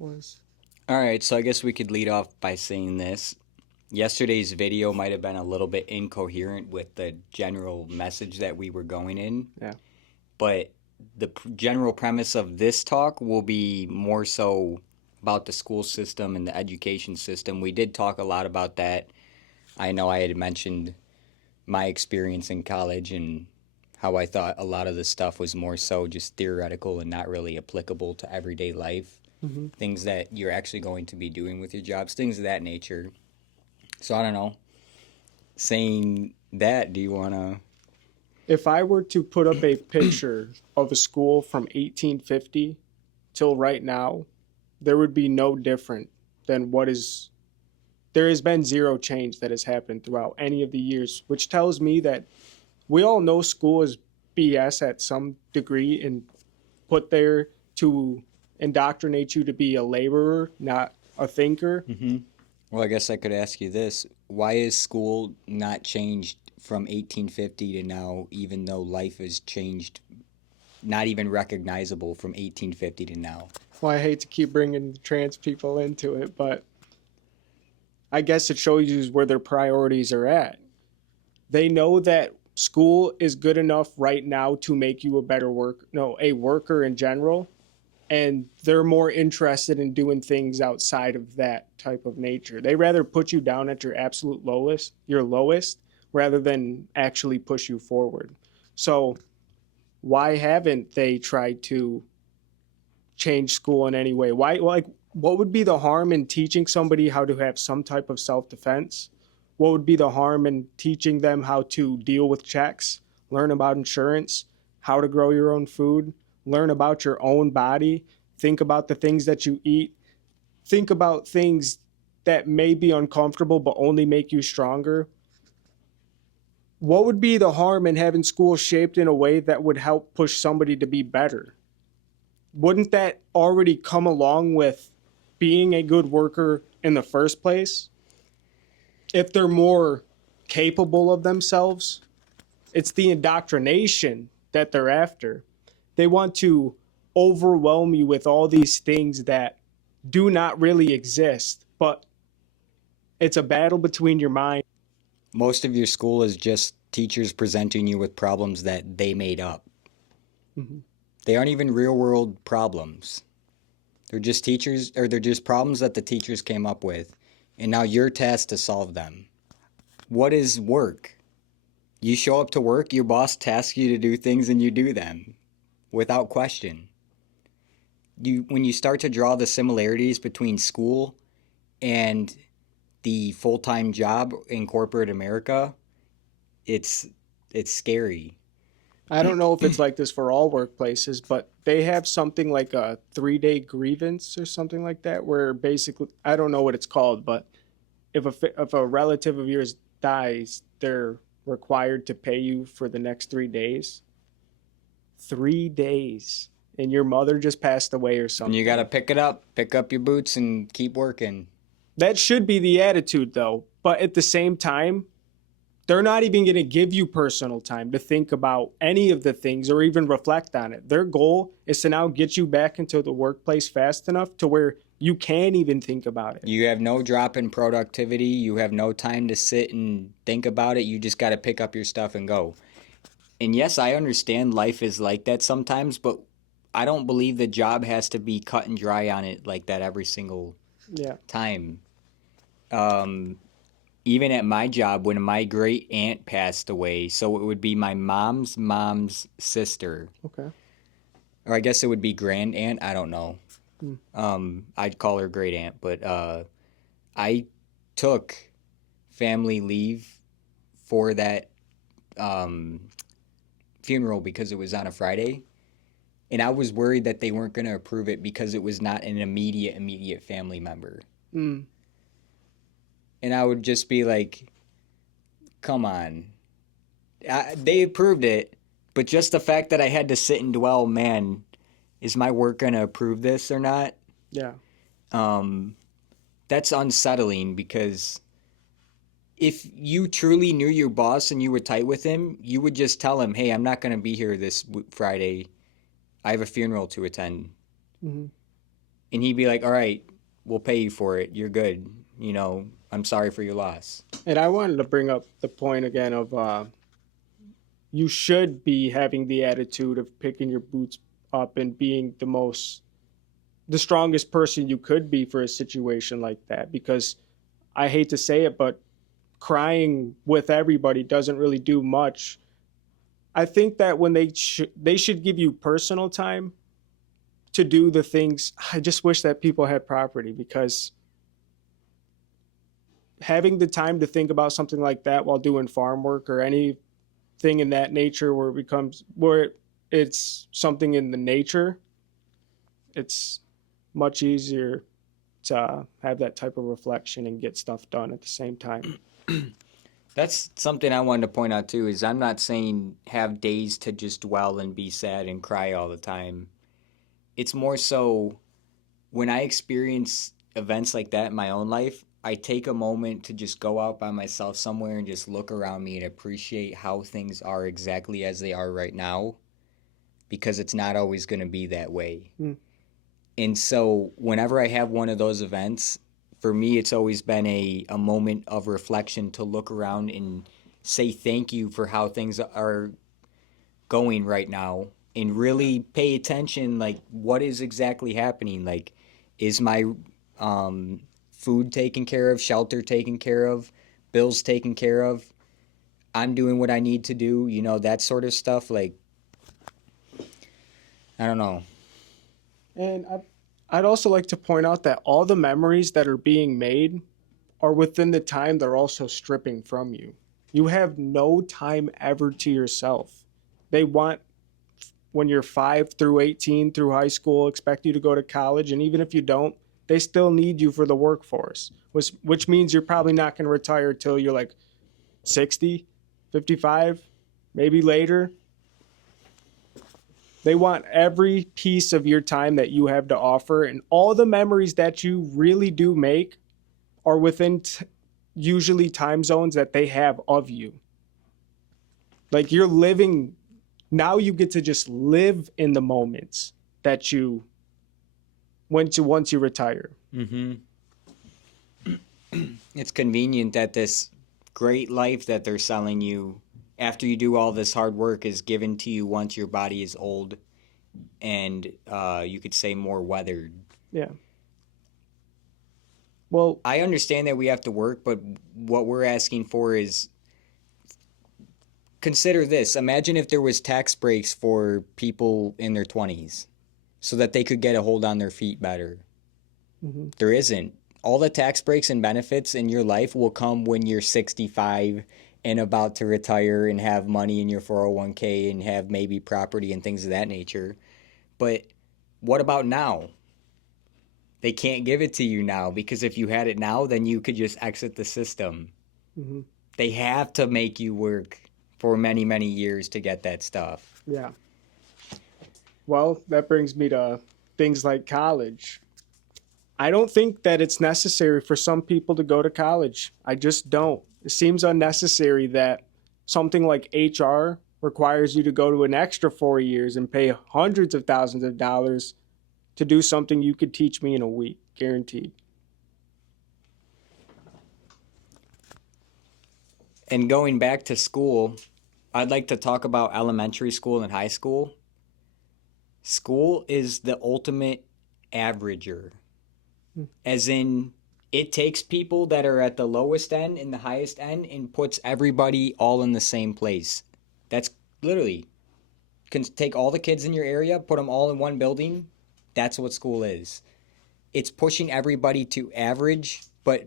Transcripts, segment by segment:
was. All right, so I guess we could lead off by saying this. Yesterday's video might have been a little bit incoherent with the general message that we were going in, Yeah. but the general premise of this talk will be more so about the school system and the education system. We did talk a lot about that. I know I had mentioned my experience in college and how I thought a lot of the stuff was more so just theoretical and not really applicable to everyday life. hmm Things that you're actually going to be doing with your jobs, things of that nature. So I don't know. Saying that, do you want to? If I were to put up a picture of a school from 1850 till right now, there would be no different than what is. There has been zero change that has happened throughout any of the years, which tells me that we all know school is BS at some degree and put there to indoctrinate you to be a laborer, not a thinker. Mm-hmm. Well, I guess I could ask you this: why is school not changed from 1850 to now, even though life has changed, not even recognizable from 1850 to now? Well, I hate to keep bringing trans people into it, but I guess it shows you where their priorities are at. They know that school is good enough right now to make you a better a worker in general, and they're more interested in doing things outside of that type of nature. They rather put you down at your absolute lowest, rather than actually push you forward. So, why haven't they tried to change school in any way? Why, like, what would be the harm in teaching somebody how to have some type of self-defense? What would be the harm in teaching them how to deal with checks, learn about insurance, how to grow your own food, learn about your own body, think about the things that you eat, think about things that may be uncomfortable but only make you stronger? What would be the harm in having school shaped in a way that would help push somebody to be better? Wouldn't that already come along with being a good worker in the first place? If they're more capable of themselves, it's the indoctrination that they're after. They want to overwhelm you with all these things that do not really exist, but it's a battle between your mind. Most of your school is just teachers presenting you with problems that they made up. Mhm. They aren't even real world problems. They're just teachers, or they're just problems that the teachers came up with, and now you're tasked to solve them. What is work? You show up to work, your boss tasks you to do things, and you do them without question. When you start to draw the similarities between school and the full-time job in corporate America, it's it's scary. I don't know if it's like this for all workplaces, but they have something like a 3-day grievance or something like that, where basically, I don't know what it's called, but if a relative of yours dies, they're required to pay you for the next 3 days. 3 days, and your mother just passed away or And you got something. to pick up your boots and keep working. That should be the attitude, though. But at the same time, they're not even going to give you personal time to think about any of the things or even reflect on it. Their goal is to now get you back into the workplace fast enough to where you can't even think about it. You have no drop in productivity. You have no time to sit and think about it. You just got to pick up your stuff and go. And yes, I understand life is like that sometimes, but I don't believe the job has to be cut and dry on it like that every single Yeah. time. Um, Even at my job, when my great aunt passed away, so it would be my mom's sister, Okay. or I guess it would be grand aunt. I don't know. Hmm. I'd call her great aunt, but I took family leave for that um, funeral because it was on a Friday, and I was worried that they weren't going to approve it because it was not an immediate family member, Mm. and I would just be like, "Come on." They approved it, but just the fact that I had to sit and dwell, man, is my work going to approve this or not? Yeah. Um, that's unsettling because if you truly knew your boss and you were tight with him, you would just tell him, "Hey, I'm not going to be here this Friday. I have a funeral to attend." hmm and he'd be like, all right, we'll pay you for it. You're good. You know, I'm sorry for your loss. And I wanted to bring up the point again of you should be having the attitude of picking your boots up and being the strongest person you could be for a situation like that. Because I hate to say it, but crying with everybody doesn't really do much. I think that when they should give you personal time to do the things. I just wish that people had property, because having the time to think about something like that while doing farm work or anything in that nature where it's something in the nature, it's much easier to have that type of reflection and get stuff done at the same time. That's something I wanted to point out too, is I'm not saying have days to just dwell and be sad and cry all the time. It's more so when I experience events like that in my own life, I take a moment to just go out by myself somewhere and just look around me and appreciate how things are exactly as they are right now, because it's not always going to be that way. Mm. And so whenever I have one of those events, for me, it's always been a moment of reflection to look around and say thank you for how things are going right now, and really pay attention, like, what is exactly happening? Like, is my food taken care of, shelter taken care of, bills taken care of? I'm doing what I need to do, you know, that sort of stuff. Like, I don't know. And I'd also like to point out that all the memories that are being made are within the time they're also stripping from you. You have no time ever to yourself. They want, when you're 5 through 18 through high school, expect you to go to college. And even if you don't, they still need you for the workforce, which means you're probably not going to retire till you're like 60, 55, maybe later. They want every piece of your time that you have to offer, and all the memories that you really do make are within usually time zones that they have of you. Like, you're living, now you get to just live in the moments that you went to once you retire. Mm-hmm. It's convenient that this great life that they're selling you after you do all this hard work is given to you once your body is old and you could say more weathered. Yeah. Well, I understand that we have to work, but what we're asking for is, consider this. Imagine if there was tax breaks for people in their 20s so that they could get a hold on their feet better. mm-hmm. There isn't. All the tax breaks and benefits in your life will come when you're 65 and about to retire and have money in your 401k and have maybe property and things of that nature. But what about now? They can't give it to you now, because if you had it now, then you could just exit the system. Mm-hmm. They have to make you work for many, many years to get that stuff. Yeah. Well, that brings me to things like college. I don't think that it's necessary for some people to go to college. I just don't. It seems unnecessary that something like HR requires you to go to an extra 4 years and pay hundreds of thousands of dollars to do something you could teach me in a week, guaranteed. And going back to school, I'd like to talk about elementary school and high school. School is the ultimate averager. As in, it takes people that are at the lowest end and the highest end and puts everybody all in the same place. That's literally, can take all the kids in your area, put them all in one building. That's what school is. It's pushing everybody to average, but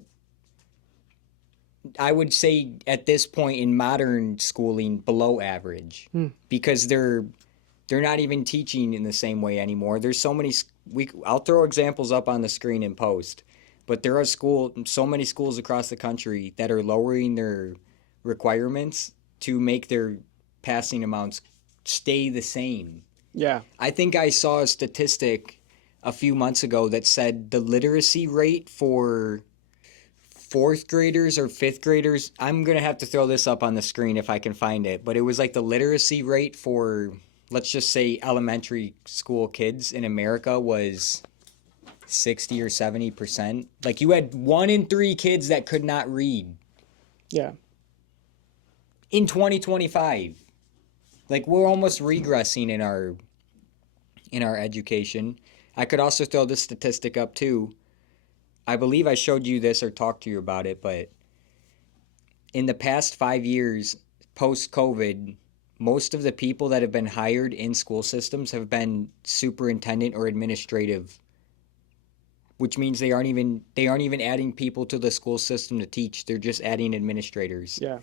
I would say at this point in modern schooling, below average, because they're not even teaching in the same way anymore. There's so many. I'll throw examples up on the screen and post, but there are so many schools across the country that are lowering their requirements to make their passing amounts stay the same. Yeah. I think I saw a statistic a few months ago that said the literacy rate for fourth graders or fifth graders, I'm going to have to throw this up on the screen if I can find it, but it was like the literacy rate for, let's just say, elementary school kids in America was 60 or 70%. Like you had 1 in 3 kids that could not read Yeah. in 2025. Like we're almost regressing in our education. I could also throw this statistic up too. I believe I showed you this or talked to you about it, but in the past 5 years post COVID, most of the people that have been hired in school systems have been superintendent or administrative, which means they aren't even adding people to the school system to teach. They're just adding administrators. Yeah.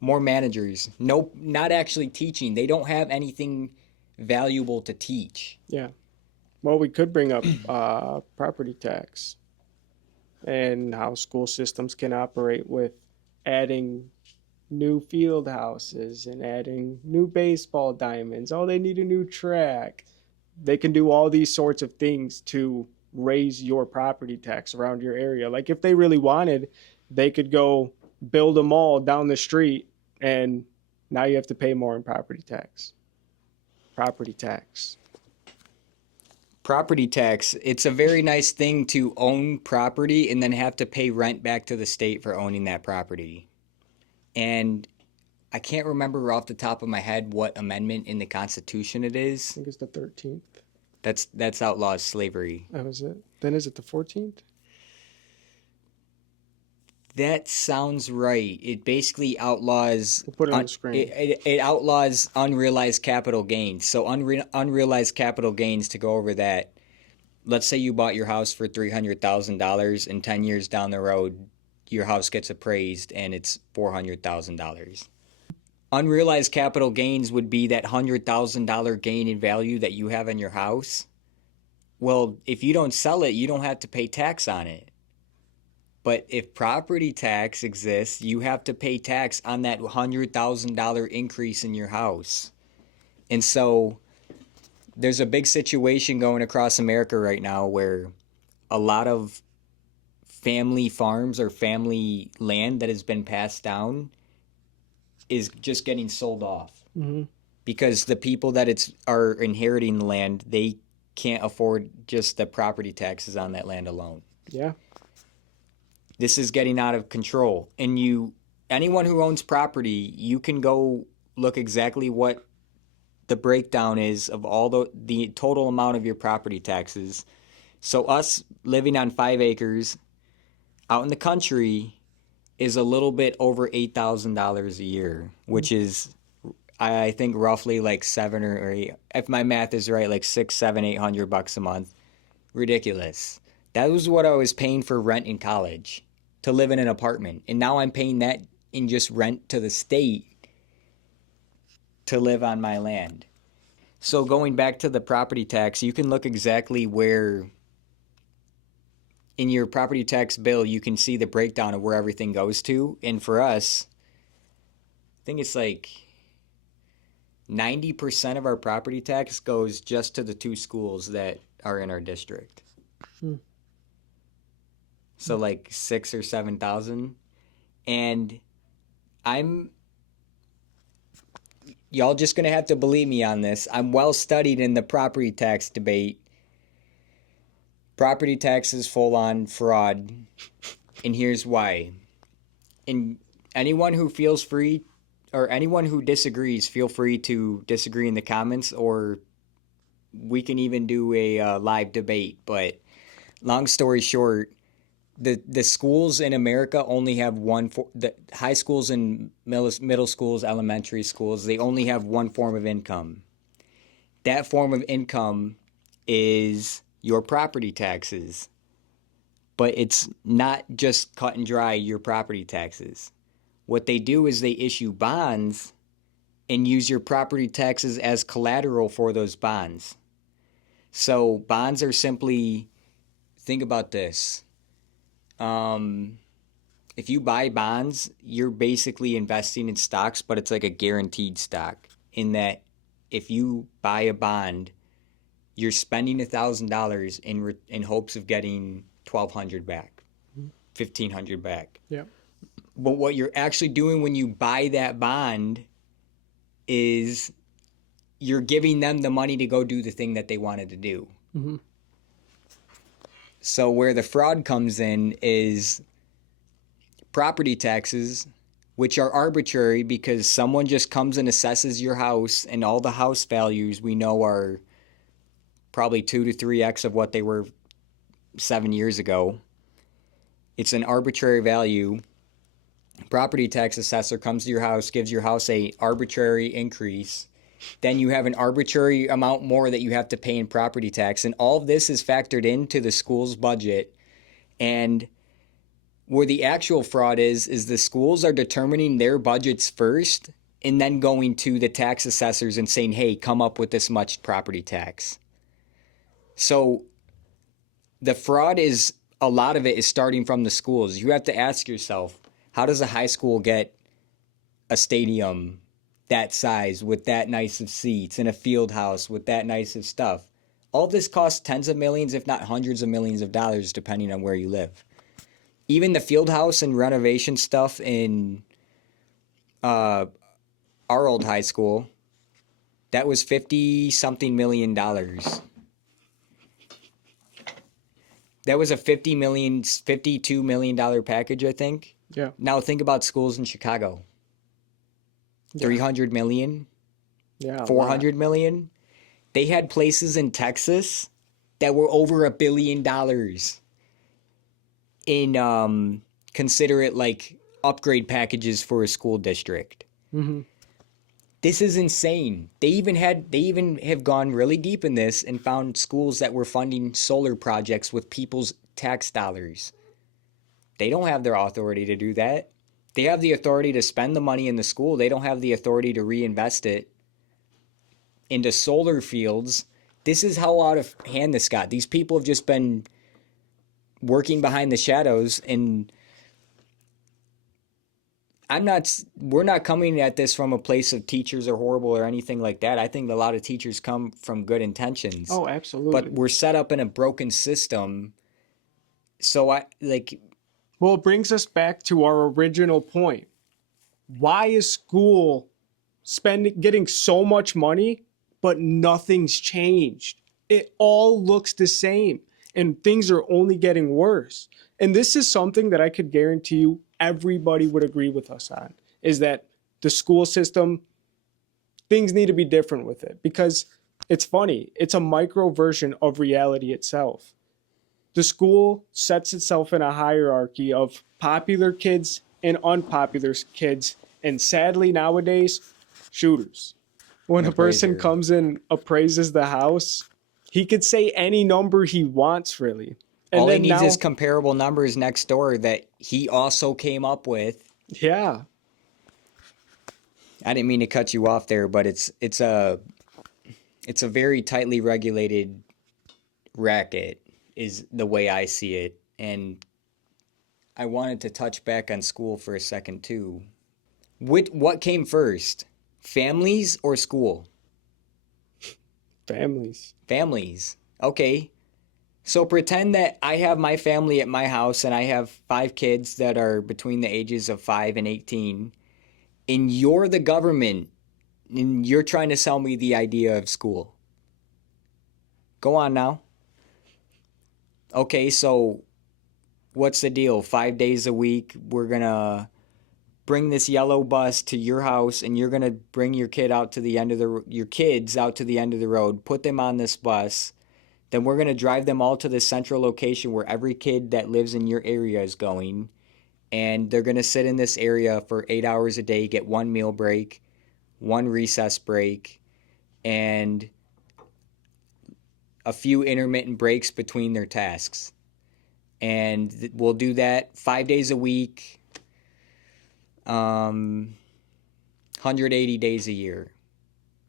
More managers. No, not actually teaching. They don't have anything valuable to teach. Yeah. Well, we could bring up property tax and how school systems can operate with adding new field houses and adding new baseball diamonds. Oh, they need a new track. They can do all these sorts of things to raise your property tax around your area. Like if they really wanted, they could go build a mall down the street and now you have to pay more in property tax. Property tax. Property tax, it's a very nice thing to own property and then have to pay rent back to the state for owning that property. And I can't remember off the top of my head what amendment in the Constitution it I is. think it's the 13th. That's outlaws slavery. That was it. Then is it the 14th? That sounds right. It basically outlaws. We'll put it on the screen. It outlaws unrealized capital gains. So unrealized capital gains. To go over that, let's say you bought your house for $300,000, and 10 years down the road, your house gets appraised and it's $400,000. Unrealized capital gains would be that $100,000 gain in value that you have in your house. Well, if you don't sell it, you don't have to pay tax on it. But if property tax exists, you have to pay tax on that $100,000 increase in your house. And so there's a big situation going across America right now where a lot of family farms or family land that has been passed down is just getting sold off. Mm-hmm. Because the people that are inheriting the land, they can't afford just the property taxes on that land alone. Yeah. This is getting out of control. And anyone who owns property, you can go look exactly what the breakdown is of all the total amount of your property taxes. So us living on 5 acres out in the country is a little bit over $8,000 a year, which is, I think, roughly like 7 or 8, if my math is right, like 6, 7, $800 a month. Ridiculous. That was what I was paying for rent in college, to live in an apartment. And now I'm paying that in just rent to the state to live on my land. So going back to the property tax, you can look exactly where in your property tax bill, you can see the breakdown of where everything goes to. And for us, I think it's like 90% of our property tax goes just to the 2 schools that are in our district. So like 6 or 7,000. And y'all just gonna have to believe me on this. I'm well studied in the property tax debate. Property tax is full on fraud. And here's why. And anyone who feels free, or anyone who disagrees, feel free to disagree in the comments, or we can even do a live debate. But long story short, the schools in America only have the high schools and middle schools, elementary schools, they only have one form of income. That form of income is your property taxes. But it's not just cut and dry your property taxes. What they do is they issue bonds and use your property taxes as collateral for those bonds. So bonds are simply, think about this. If you buy bonds, you're basically investing in stocks, but it's like a guaranteed stock, in that if you buy a bond, you're spending $1,000 in hopes of getting $1,200 back, $1,500 back. Yeah. But what you're actually doing when you buy that bond is you're giving them the money to go do the thing that they wanted to do. Mm-hmm. So where the fraud comes in is property taxes, which are arbitrary because someone just comes and assesses your house, and all the house values we know are probably 2 to 3x of what they were 7 years ago. It's an arbitrary value. Property tax assessor comes to your house, gives your house a arbitrary increase. Then you have an arbitrary amount more that you have to pay in property tax. And all of this is factored into the school's budget. And where the actual fraud is the schools are determining their budgets first and then going to the tax assessors and saying, hey, come up with this much property tax. So the fraud is, a lot of it is starting from the schools. You have to ask yourself, how does a high school get a stadium that size with that nice of seats and a field house with that nice of stuff? All this costs tens of millions, if not hundreds of millions of dollars, depending on where you live. Even the field house and renovation stuff in our old high school, that was $50-something million. That was a $52 million package, I think. Yeah. Now think about schools in Chicago. 300 million, Yeah. 400 million. They had places in Texas that were over $1 billion in consider it like upgrade packages for a school district. Mm-hmm. This is insane. They even have gone really deep in this and found schools that were funding solar projects with people's tax dollars. They don't have their authority to do that. They have the authority to spend the money in the school. They don't have the authority to reinvest it into solar fields. This is how out of hand this got. These people have just been working behind the shadows, and we're not coming at this from a place of teachers are horrible or anything like that. I think a lot of teachers come from good intentions. Oh, absolutely. But we're set up in a broken system. So Well, it brings us back to our original point. Why is school getting so much money, but nothing's changed? It all looks the same, and things are only getting worse. And this is something that I could guarantee you everybody would agree with us on, is that the school system, things need to be different with it. Because it's funny, it's a micro version of reality itself. The school sets itself in a hierarchy of popular kids and unpopular kids, and sadly nowadays, shooters. When a person comes and appraises the house, he could say any number he wants, really. And all then he needs is comparable numbers next door that he also came up with. Yeah. I didn't mean to cut you off there, but it's a very tightly regulated racket, is the way I see it. And I wanted to touch back on school for a second too. What came first, families or school? Families. Families. Okay. So pretend that I have my family at my house and I have 5 kids that are between the ages of 5 and 18, and you're the government and you're trying to sell me the idea of school. Go on now. Okay, so what's the deal? 5 days a week, we're going to bring this yellow bus to your house, and you're going to bring your kids out to the end of the road, put them on this bus. Then we're going to drive them all to the central location where every kid that lives in your area is going. And they're going to sit in this area for 8 hours a day, get 1 meal break, 1 recess break, and a few intermittent breaks between their tasks. And we'll do that 5 days a week, 180 days a year.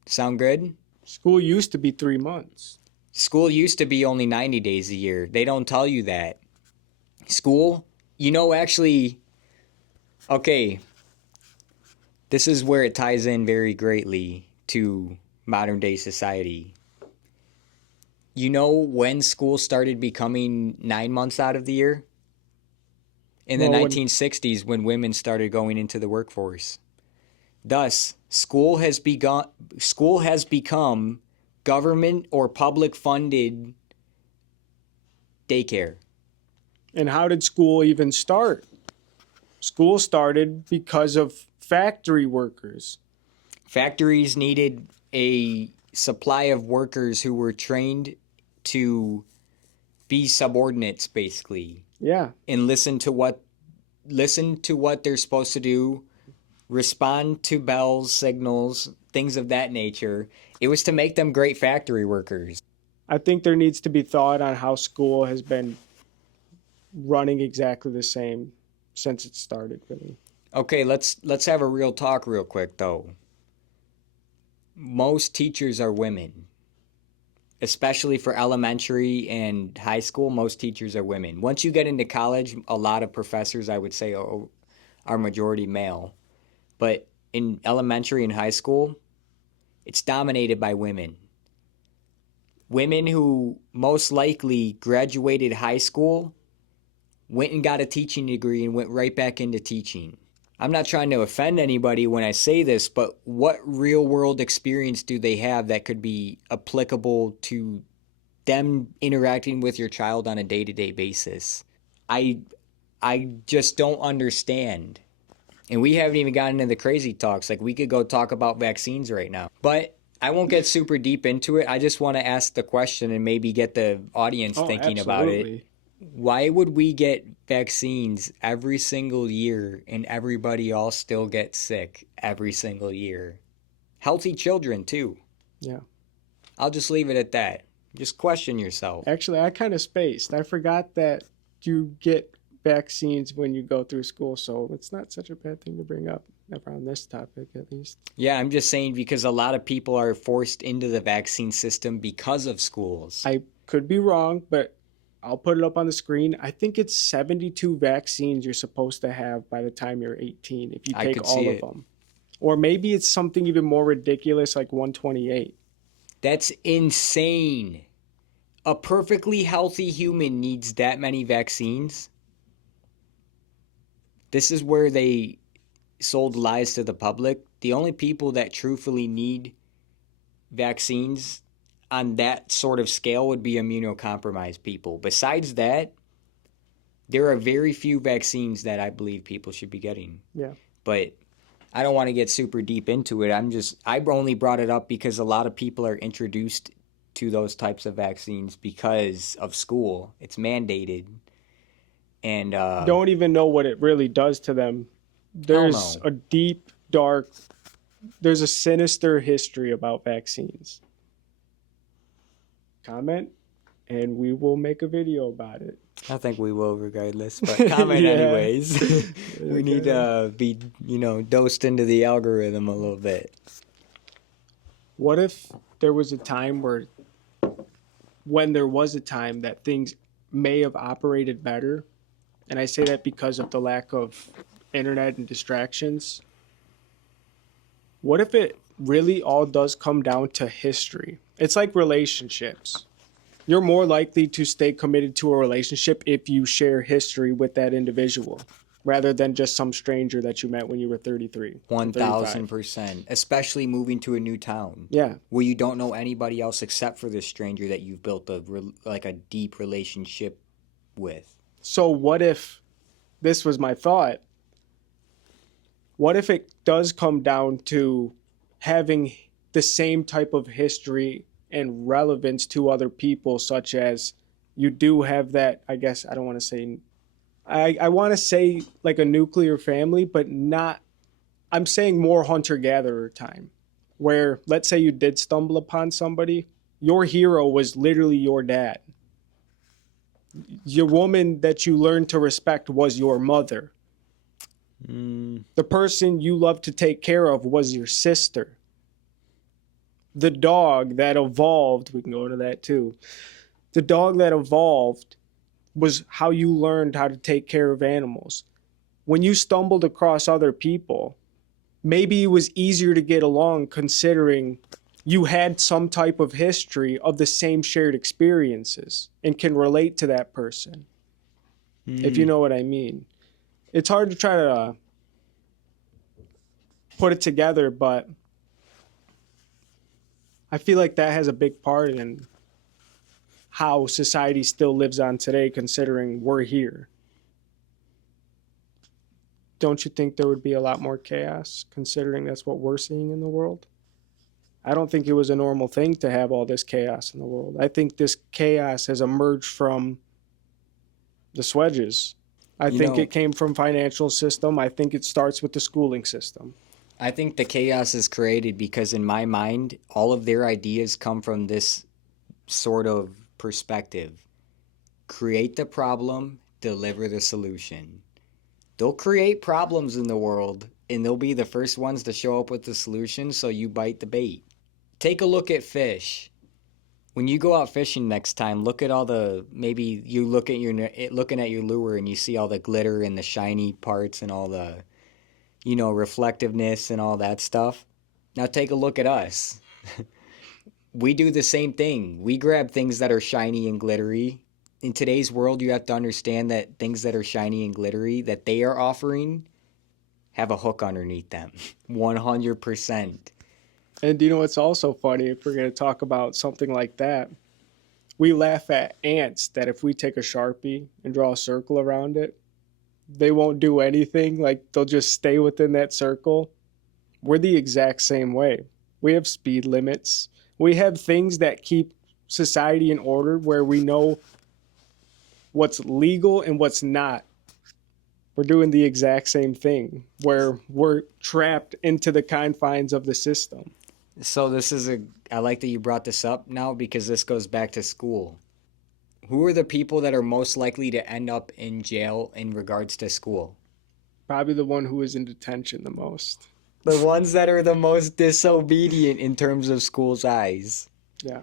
Sound good? School used to be 3 months. School used to be only 90 days a year. They don't tell you that. School, actually, okay, this is where it ties in very greatly to modern day society. You know when school started becoming 9 months out of the year? In the 1960s, when women started going into the workforce. Thus, school has become government or public funded Daycare. And how did school even start? School started because of factory workers. Factories needed a supply of workers who were trained to be subordinates, basically, Yeah. and listen to what they're supposed to do, respond to bells, signals, things of that nature. It was to make them great factory workers. I think there needs to be thought on how school has been running exactly the same since it started, really. Okay, let's have a real talk real quick though. Most teachers are women. Especially for elementary and high school, most teachers are women. Once you get into college, a lot of professors, I would say, are majority male. But in elementary and high school, it's dominated by women. Women who most likely graduated high school, went and got a teaching degree and went right back into teaching. I'm not trying to offend anybody when I say this, but what real world experience do they have that could be applicable to them interacting with your child on a day-to-day basis? I just don't understand. And we haven't even gotten into the crazy talks. Like, we could go talk about vaccines right now. But I won't get super deep into it. I just want to ask the question and maybe get the audience thinking about it. Why would we get vaccines every single year and everybody all still gets sick every single year? Healthy children, too. Yeah. I'll just leave it at that. Just question yourself. Actually, I kind of spaced. I forgot that you get vaccines when you go through school, so it's not such a bad thing to bring up around this topic, at least. Yeah, I'm just saying because a lot of people are forced into the vaccine system because of schools. I could be wrong, but I'll put it up on the screen. I think it's 72 vaccines you're supposed to have by the time you're 18 if you take all of them. Or maybe it's something even more ridiculous like 128. That's insane. A perfectly healthy human needs that many vaccines. This is where they sold lies to the public. The only people that truthfully need vaccines on that sort of scale would be immunocompromised people. Besides that, there are very few vaccines that I believe people should be getting. Yeah. But I don't want to get super deep into it. I only brought it up because a lot of people are introduced to those types of vaccines because of school. It's mandated. And don't even know what it really does to them. There's a deep, dark, there's a sinister history about vaccines. Comment, and we will make a video about it. I think we will regardless, but comment anyways. We need to be, dosed into the algorithm a little bit. What if there was a time when there was a time that things may have operated better, and I say that because of the lack of internet and distractions. What if it really all does come down to history? It's like relationships. You're more likely to stay committed to a relationship if you share history with that individual rather than just some stranger that you met when you were 33. 1,000%. Especially moving to a new town. Yeah. Where you don't know anybody else except for this stranger that you've built a deep relationship with. So what if, this was my thought, what if it does come down to having the same type of history and relevance to other people, such as you do have that, I guess, I don't want to say, I want to say like a nuclear family, but not, I'm saying more hunter-gatherer time, where let's say you did stumble upon somebody, your hero was literally your dad. Your woman that you learned to respect was your mother. The person you loved to take care of was your sister. The dog that evolved, we can go into that too. The dog that evolved was how you learned how to take care of animals. When you stumbled across other people, maybe it was easier to get along considering you had some type of history of the same shared experiences and can relate to that person, if you know what I mean. It's hard to try to put it together, but I feel like that has a big part in how society still lives on today, considering we're here. Don't you think there would be a lot more chaos, considering that's what we're seeing in the world? I don't think it was a normal thing to have all this chaos in the world. I think this chaos has emerged from the Swedges. I You think know, it came from financial system. I think it starts with the schooling system. I think the chaos is created because, in my mind, all of their ideas come from this sort of perspective. Create the problem, deliver the solution. They'll create problems in the world, and they'll be the first ones to show up with the solution, so you bite the bait. Take a look at fish. When you go out fishing next time, look at all the, maybe you look at your looking at your lure and you see all the glitter and the shiny parts and all the, reflectiveness and all that stuff. Now take a look at us. We do the same thing. We grab things that are shiny and glittery. In today's world, you have to understand that things that are shiny and glittery that they are offering have a hook underneath them. 100%. And you know what's also funny, if we're going to talk about something like that, we laugh at ants that if we take a Sharpie and draw a circle around it, they won't do anything. Like they'll just stay within that circle. We're the exact same way. We have speed limits. We have things that keep society in order where we know what's legal and what's not. We're doing the exact same thing where we're trapped into the confines of the system. So I like that you brought this up now because this goes back to school. Who are the people that are most likely to end up in jail in regards to school? Probably the one who is in detention the most. The ones that are the most disobedient in terms of school's eyes. Yeah.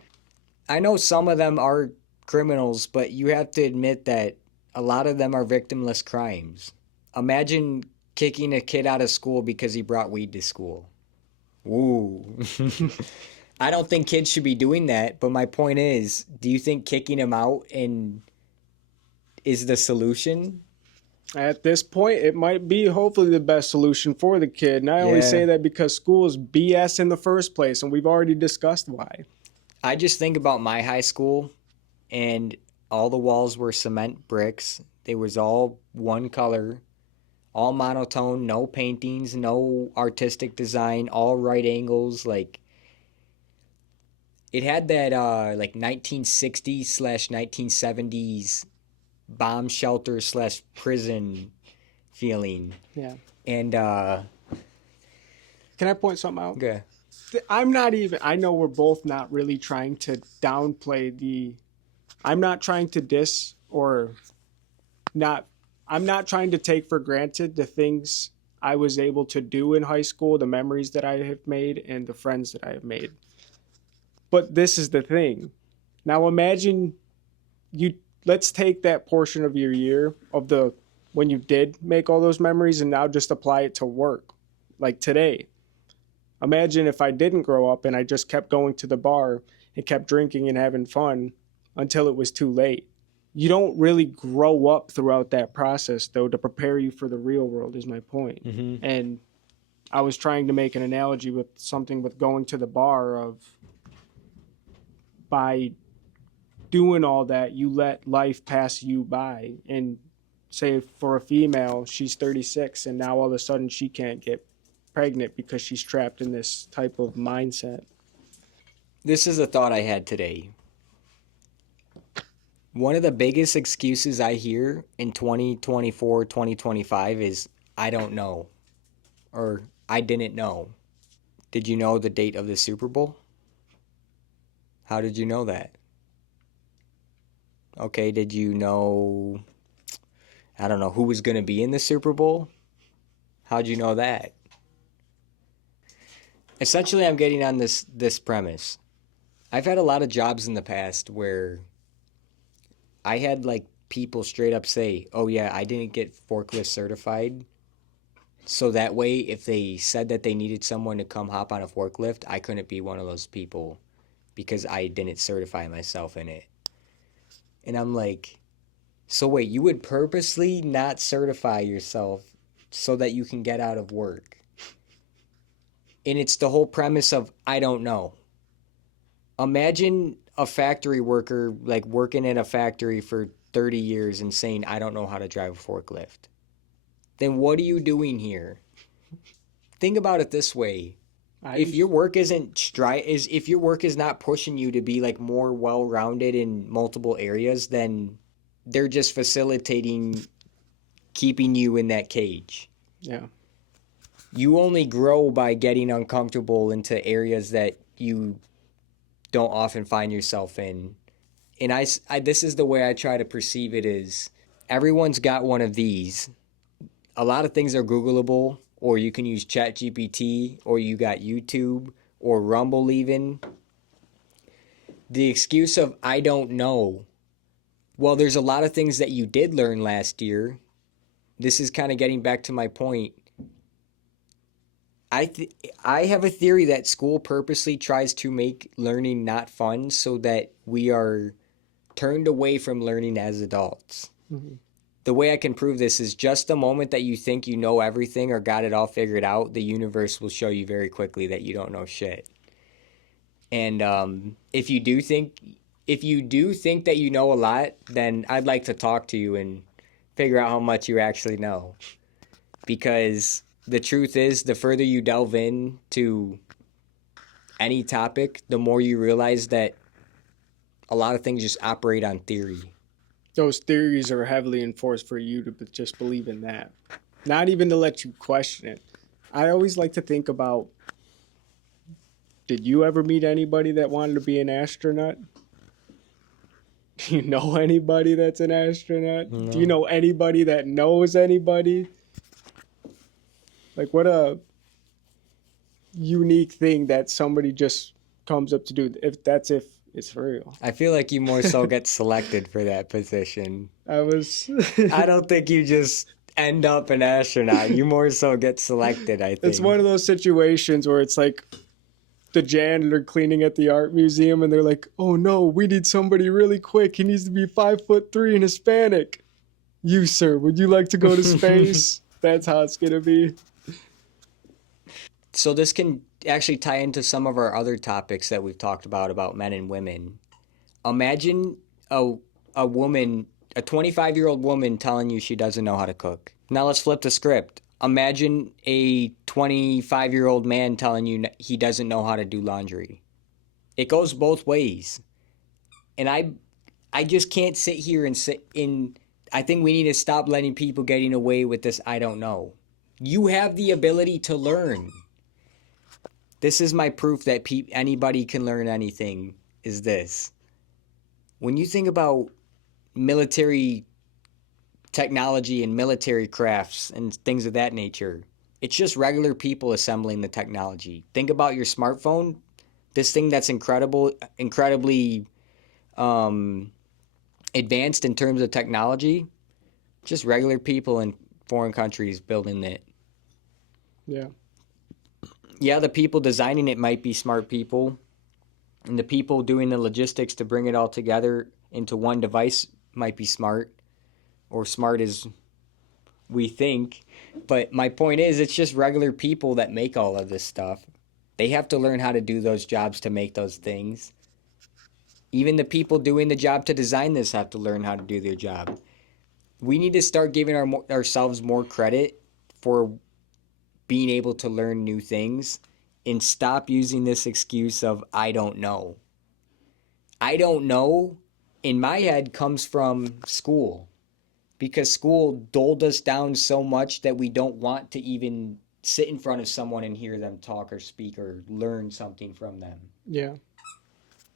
I know some of them are criminals, but you have to admit that a lot of them are victimless crimes. Imagine kicking a kid out of school because he brought weed to school. Ooh. I don't think kids should be doing that, but my point is, do you think kicking him out is the solution? At this point, it might be hopefully the best solution for the kid. And I only say that because school is BS in the first place, and we've already discussed why. I just think about my high school, and all the walls were cement bricks. They was all one color, all monotone, no paintings, no artistic design, all right angles. Like it had that like 1960s/1970s bomb shelter/prison feeling. Yeah. And Can I point something out? okay. I know we're both not really trying to downplay I'm not trying to diss or not, I'm not trying to take for granted the things I was able to do in high school, the memories that I have made, and the friends that I have made. But this is the thing. Now imagine let's take that portion of your year when you did make all those memories and now just apply it to work. Like today. Imagine if I didn't grow up and I just kept going to the bar and kept drinking and having fun until it was too late. You don't really grow up throughout that process, though, to prepare you for the real world, is my point. Mm-hmm. And I was trying to make an analogy with something with going to the bar of by doing all that, you let life pass you by. And say for a female, she's 36 and now all of a sudden she can't get pregnant because she's trapped in this type of mindset. This is a thought I had today. One of the biggest excuses I hear in 2024, 2025 is, I don't know. Or, I didn't know. Did you know the date of the Super Bowl? How did you know that? Okay, did you know, I don't know, who was going to be in the Super Bowl? How'd you know that? Essentially, I'm getting on this premise. I've had a lot of jobs in the past where I had like people straight up say, "Oh yeah, I didn't get forklift certified." So that way, if they said that they needed someone to come hop on a forklift, I couldn't be one of those people because I didn't certify myself in it. And I'm like, so wait, you would purposely not certify yourself so that you can get out of work? And it's the whole premise of, I don't know. Imagine a factory worker, like working in a factory for 30 years and saying, I don't know how to drive a forklift, then what are you doing here? Think about it this way. If your work if your work is not pushing you to be like more well-rounded in multiple areas, then they're just facilitating keeping you in that cage. Yeah. You only grow by getting uncomfortable into areas that you don't often find yourself in. And I this is the way I try to perceive it is everyone's got one of these. A lot of things are Googleable, or you can use ChatGPT, or you got YouTube, or Rumble even. The excuse of, I don't know. Well, there's a lot of things that you did learn last year. This is kind of getting back to my point. I have a theory that school purposely tries to make learning not fun so that we are turned away from learning as adults. Mm-hmm. The way I can prove this is just the moment that you think you know everything or got it all figured out, the universe will show you very quickly that you don't know shit. And if you do think that you know a lot, then I'd like to talk to you and figure out how much you actually know. Because the truth is, the further you delve into any topic, the more you realize that a lot of things just operate on theory. Those theories are heavily enforced for you to just believe in that. Not even to let you question it. I always like to think about, did you ever meet anybody that wanted to be an astronaut? Do you know anybody that's an astronaut? No. Do you know anybody that knows anybody? Like, what a unique thing that somebody just comes up to do, if it's for real. I feel like you more so get selected for that position. I don't think you just end up an astronaut. You more so get selected, I think. It's one of those situations where it's like the janitor cleaning at the art museum and they're like, oh no, we need somebody really quick. He needs to be 5'3" and Hispanic. You, sir, would you like to go to space? That's how it's going to be. So this can actually tie into some of our other topics that we've talked about men and women. Imagine a woman, a 25-year-old woman telling you she doesn't know how to cook. Now let's flip the script. Imagine a 25-year-old man telling you he doesn't know how to do laundry. It goes both ways. And I just can't sit here and I think we need to stop letting people getting away with this I don't know. You have the ability to learn. This is my proof that anybody can learn anything, is this. When you think about military technology and military crafts and things of that nature, it's just regular people assembling the technology. Think about your smartphone, this thing that's incredibly advanced in terms of technology, just regular people in foreign countries building it. Yeah. Yeah, the people designing it might be smart people, and the people doing the logistics to bring it all together into one device might be smart, or smart as we think. But my point is, it's just regular people that make all of this stuff. They have to learn how to do those jobs to make those things. Even the people doing the job to design this have to learn how to do their job. We need to start giving ourselves more credit for being able to learn new things and stop using this excuse of I don't know. I don't know in my head comes from school, because school doled us down so much that we don't want to even sit in front of someone and hear them talk or speak or learn something from them. Yeah.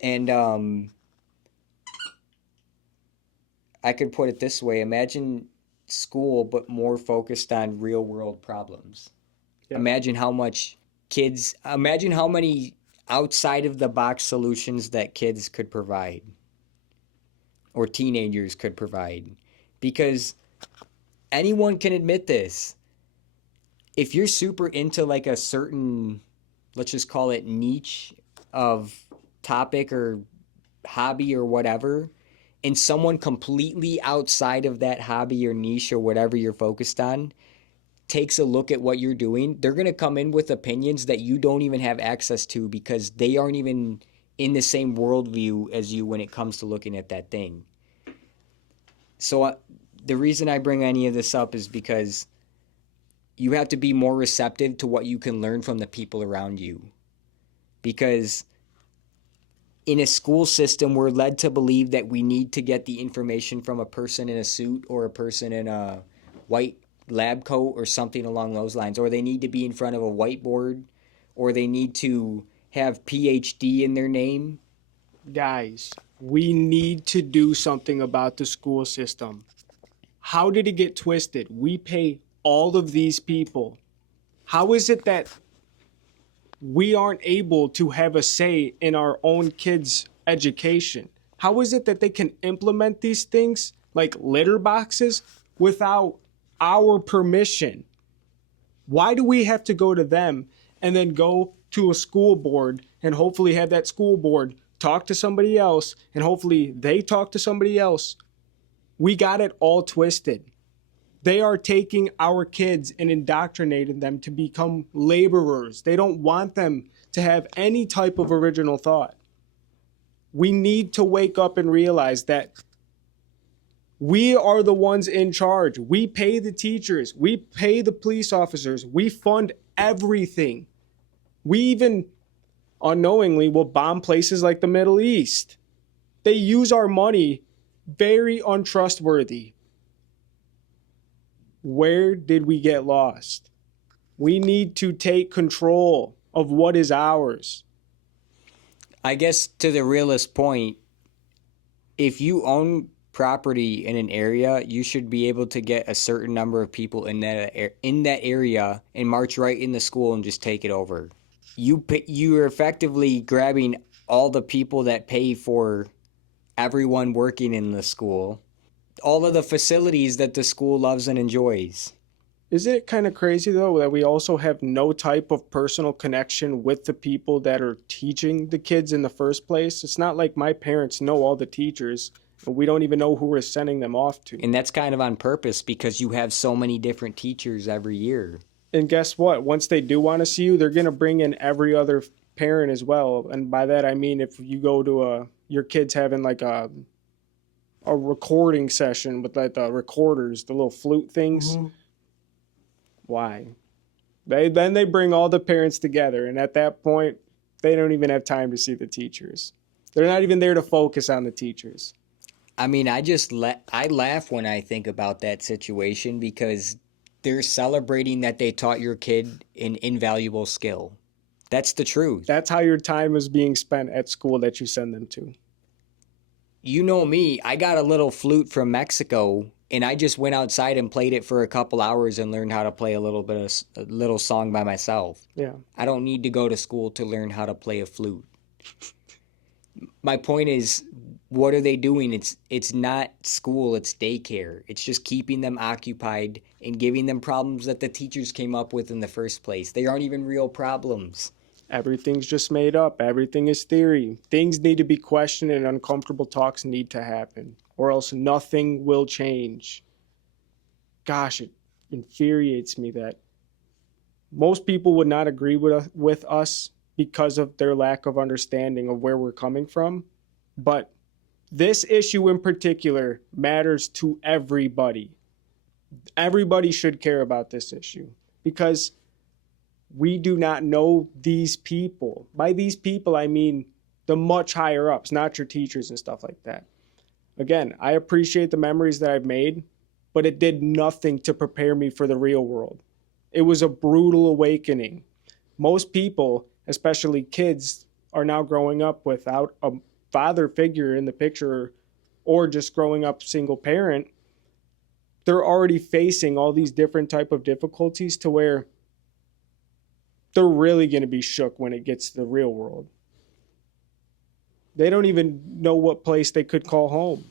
And I could put it this way. Imagine school, but more focused on real world problems. Yeah. Imagine how many outside of the box solutions that kids could provide or teenagers could provide. Because anyone can admit this. If you're super into like a certain, let's just call it niche of topic or hobby or whatever, and someone completely outside of that hobby or niche or whatever you're focused on takes a look at what you're doing, they're going to come in with opinions that you don't even have access to because they aren't even in the same worldview as you when it comes to looking at that thing. So the reason I bring any of this up is because you have to be more receptive to what you can learn from the people around you. Because in a school system, we're led to believe that we need to get the information from a person in a suit or a person in a white lab coat or something along those lines, or they need to be in front of a whiteboard, or they need to have PhD in their name. Guys, we need to do something about the school system. How did it get twisted? We pay all of these people. How is it that we aren't able to have a say in our own kids' education? How is it that they can implement these things like litter boxes without our permission? Why do we have to go to them and then go to a school board and hopefully have that school board talk to somebody else and hopefully they talk to somebody else? We got it all twisted. They are taking our kids and indoctrinating them to become laborers. They don't want them to have any type of original thought. We need to wake up and realize that we are the ones in charge. We pay the teachers. We pay the police officers. We fund everything. We even unknowingly will bomb places like the Middle East. They use our money very untrustworthy. Where did we get lost? We need to take control of what is ours. I guess to the realist point, if you own property in an area, you should be able to get a certain number of people in that area and march right in the school and just take it over. You're effectively grabbing all the people that pay for everyone working in the school, all of the facilities that the school loves and enjoys. Isn't it kind of crazy, though, that we also have no type of personal connection with the people that are teaching the kids in the first place? It's not like my parents know all the teachers, and we don't even know who we're sending them off to. And that's kind of on purpose because you have so many different teachers every year. And guess what? Once they do want to see you, they're going to bring in every other parent as well. And by that, I mean if you go to your kid's having like a recording session with like the recorders, the little flute things. Mm-hmm. Why? Then they bring all the parents together, and at that point, they don't even have time to see the teachers. They're not even there to focus on the teachers. I mean, I laugh when I think about that situation because they're celebrating that they taught your kid an invaluable skill. That's the truth. That's how your time is being spent at school that you send them to. You know me, I got a little flute from Mexico, and I just went outside and played it for a couple hours and learned how to play a little song by myself. Yeah. I don't need to go to school to learn how to play a flute. My point is, what are they doing? It's not school, it's daycare. It's just keeping them occupied and giving them problems that the teachers came up with in the first place. They aren't even real problems. Everything's just made up. Everything is theory. Things need to be questioned and uncomfortable talks need to happen, or else nothing will change. Gosh, it infuriates me that most people would not agree with us because of their lack of understanding of where we're coming from. But this issue in particular matters to everybody. Everybody should care about this issue because we do not know these people. By these people, I mean the much higher ups, not your teachers and stuff like that. Again, I appreciate the memories that I've made, but it did nothing to prepare me for the real world. It was a brutal awakening. Most people, especially kids, are now growing up without a father figure in the picture or just growing up single parent. They're already facing all these different type of difficulties to where they're really going to be shook when it gets to the real world. They don't even know what place they could call home.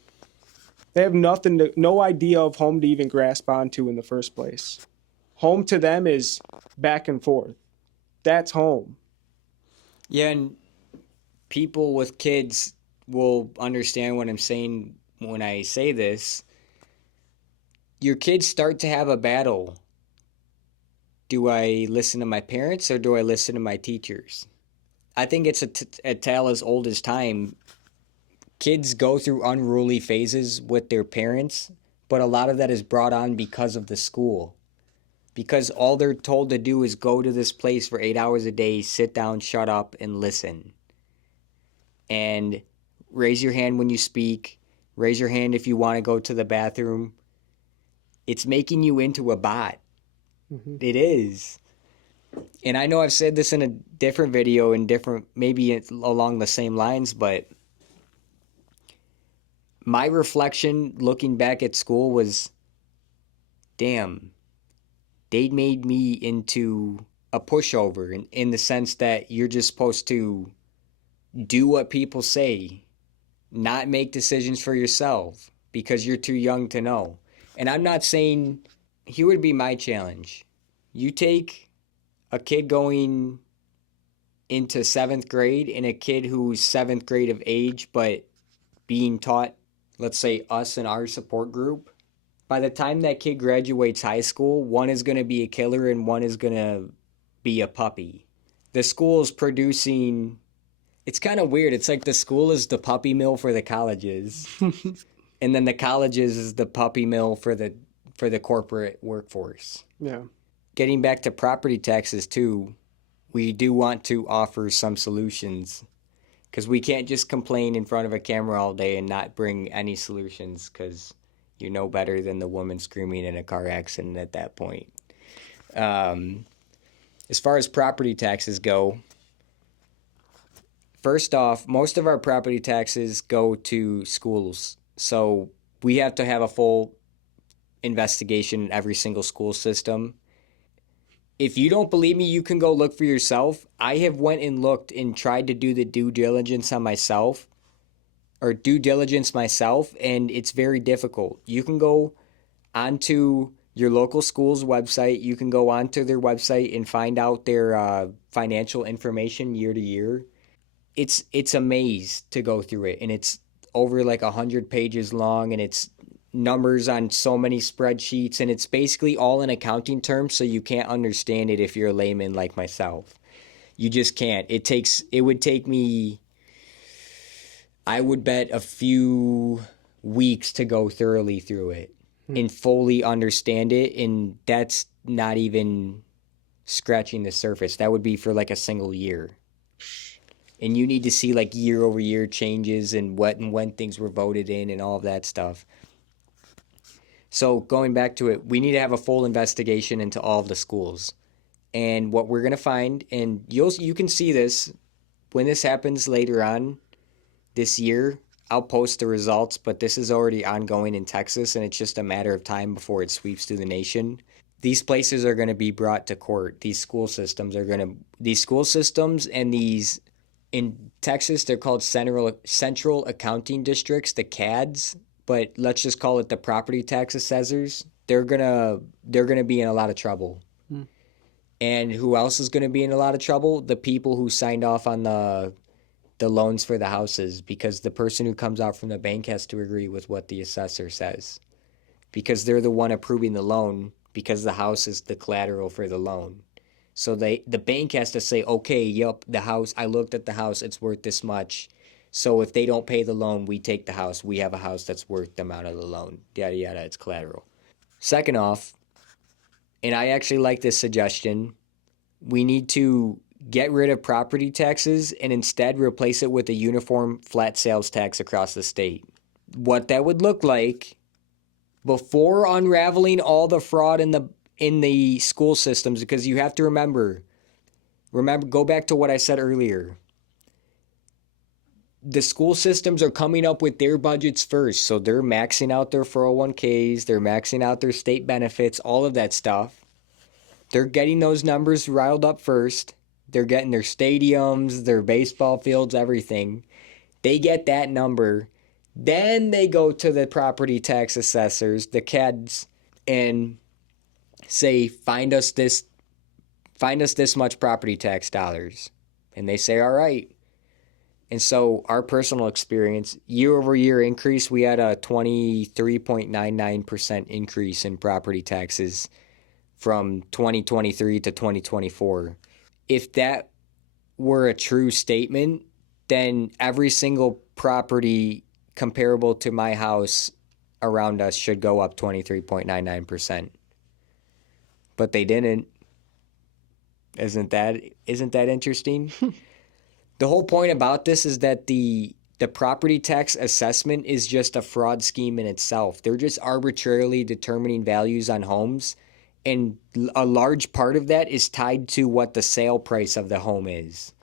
They have no idea of home to even grasp onto in the first place. Home to them is back and forth. That's home. Yeah, and people with kids will understand what I'm saying when I say this. Your kids start to have a battle. Do I listen to my parents or do I listen to my teachers? I think it's a tale as old as time. Kids go through unruly phases with their parents, but a lot of that is brought on because of the school. Because all they're told to do is go to this place for 8 hours a day, sit down, shut up, and listen. And raise your hand when you speak. Raise your hand if you want to go to the bathroom. It's making you into a bot. Mm-hmm. It is. And I know I've said this in a different video and different, maybe along the same lines, but my reflection looking back at school was, damn, they made me into a pushover in the sense that you're just supposed to do what people say, not make decisions for yourself because you're too young to know. And I'm not saying, here would be my challenge. You take a kid going into seventh grade and a kid who's seventh grade of age, but being taught, let's say us and our support group, by the time that kid graduates high school, one is going to be a killer and one is going to be a puppy. The school is producing, it's kind of weird. It's like the school is the puppy mill for the colleges. And then the colleges is the puppy mill for the corporate workforce. Yeah. Getting back to property taxes too, we do want to offer some solutions because we can't just complain in front of a camera all day and not bring any solutions because you know better than the woman screaming in a car accident at that point. As far as property taxes go, first off, most of our property taxes go to schools. So we have to have a full investigation in every single school system. If you don't believe me, you can go look for yourself. I have went and looked and tried to do the due diligence myself, and it's very difficult. You can go onto your local school's website. You can go onto their website and find out their financial information year to year. It's a maze to go through it, and it's over like 100 pages long, and it's numbers on so many spreadsheets, and it's basically all in accounting terms, so you can't understand it if you're a layman like myself. You just can't. It would take me, I would bet, a few weeks to go thoroughly through it and fully understand it, and that's not even scratching the surface. That would be for like a single year. And you need to see like year over year changes and what and when things were voted in and all of that stuff. So going back to it, we need to have a full investigation into all of the schools. And what we're going to find, and you can see this when this happens later on this year, I'll post the results, but this is already ongoing in Texas, and it's just a matter of time before it sweeps through the nation. These places are going to be brought to court. These school systems and these, in Texas, they're called Central Accounting Districts, the CADs, but let's just call it the property tax assessors. They're gonna be in a lot of trouble. And who else is going to be in a lot of trouble? The people who signed off on the loans for the houses, because the person who comes out from the bank has to agree with what the assessor says, because they're the one approving the loan, because the house is the collateral for the loan. So the bank has to say, okay, yep, the house, I looked at the house, it's worth this much. So if they don't pay the loan, we take the house. We have a house that's worth the amount of the loan. Yada, yada, it's collateral. Second off, and I actually like this suggestion, we need to get rid of property taxes and instead replace it with a uniform flat sales tax across the state. What that would look like, before unraveling all the fraud in the school systems, because you have to remember, go back to what I said earlier. The school systems are coming up with their budgets first, so they're maxing out their 401ks, they're maxing out their state benefits, all of that stuff. They're getting those numbers riled up first. They're getting their stadiums, their baseball fields, everything. They get that number. Then they go to the property tax assessors, the CADs, and say, find us this much property tax dollars. And they say, all right. And so our personal experience, year over year increase, we had a 23.99% increase in property taxes from 2023 to 2024. If that were a true statement, then every single property comparable to my house around us should go up 23.99%. But they didn't. Isn't that interesting? The whole point about this is that the property tax assessment is just a fraud scheme in itself. They're just arbitrarily determining values on homes, and a large part of that is tied to what the sale price of the home is.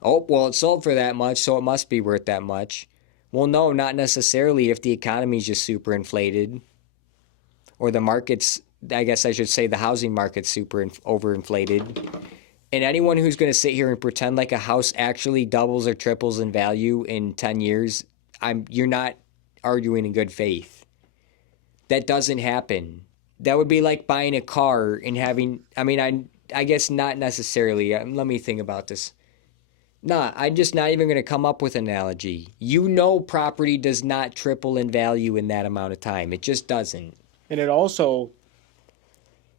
Oh, well, it sold for that much, so it must be worth that much. Well, no, not necessarily if the economy's just super inflated, or the market's, I guess I should say the housing market's super overinflated. And anyone who's going to sit here and pretend like a house actually doubles or triples in value in 10 years, you're not arguing in good faith. That doesn't happen. That would be like buying a car and having, I guess not necessarily. Let me think about this. Nah, I'm just not even going to come up with an analogy. Property does not triple in value in that amount of time. It just doesn't. And it also,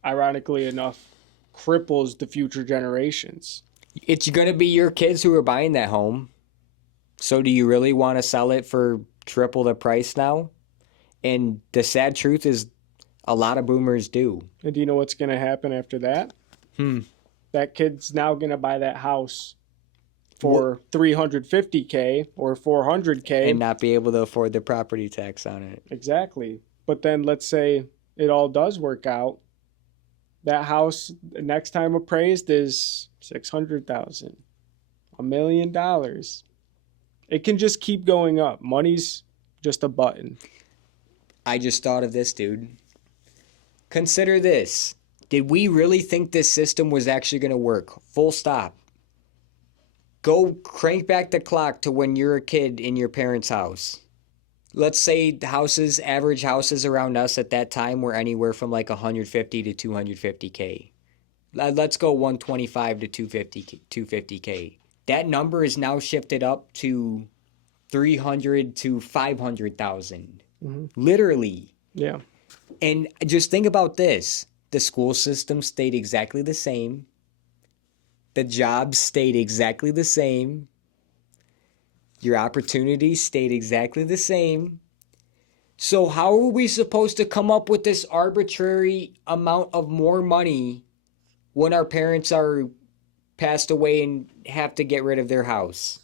ironically enough, cripples the future generations. It's going to be your kids who are buying that home. So do you really want to sell it for triple the price now? And the sad truth is a lot of boomers do. And do you know what's going to happen after that? That kid's now going to buy that house for $350K or $400K. And not be able to afford the property tax on it. Exactly. But then let's say it all does work out. That house next time appraised is $600,000, $1 million. It can just keep going up. Money's just a button. I just thought of this, dude. Consider this. Did we really think this system was actually going to work? Full stop. Go crank back the clock to when you're a kid in your parents' house. Let's say the average houses around us at that time were anywhere from like 150 to 250K. Let's go 125 to 250K. That number is now shifted up to 300 to 500,000. Literally. Yeah. And just think about this. The school system stayed exactly the same. The jobs stayed exactly the same. Your opportunities stayed exactly the same. So how are we supposed to come up with this arbitrary amount of more money when our parents are passed away and have to get rid of their house?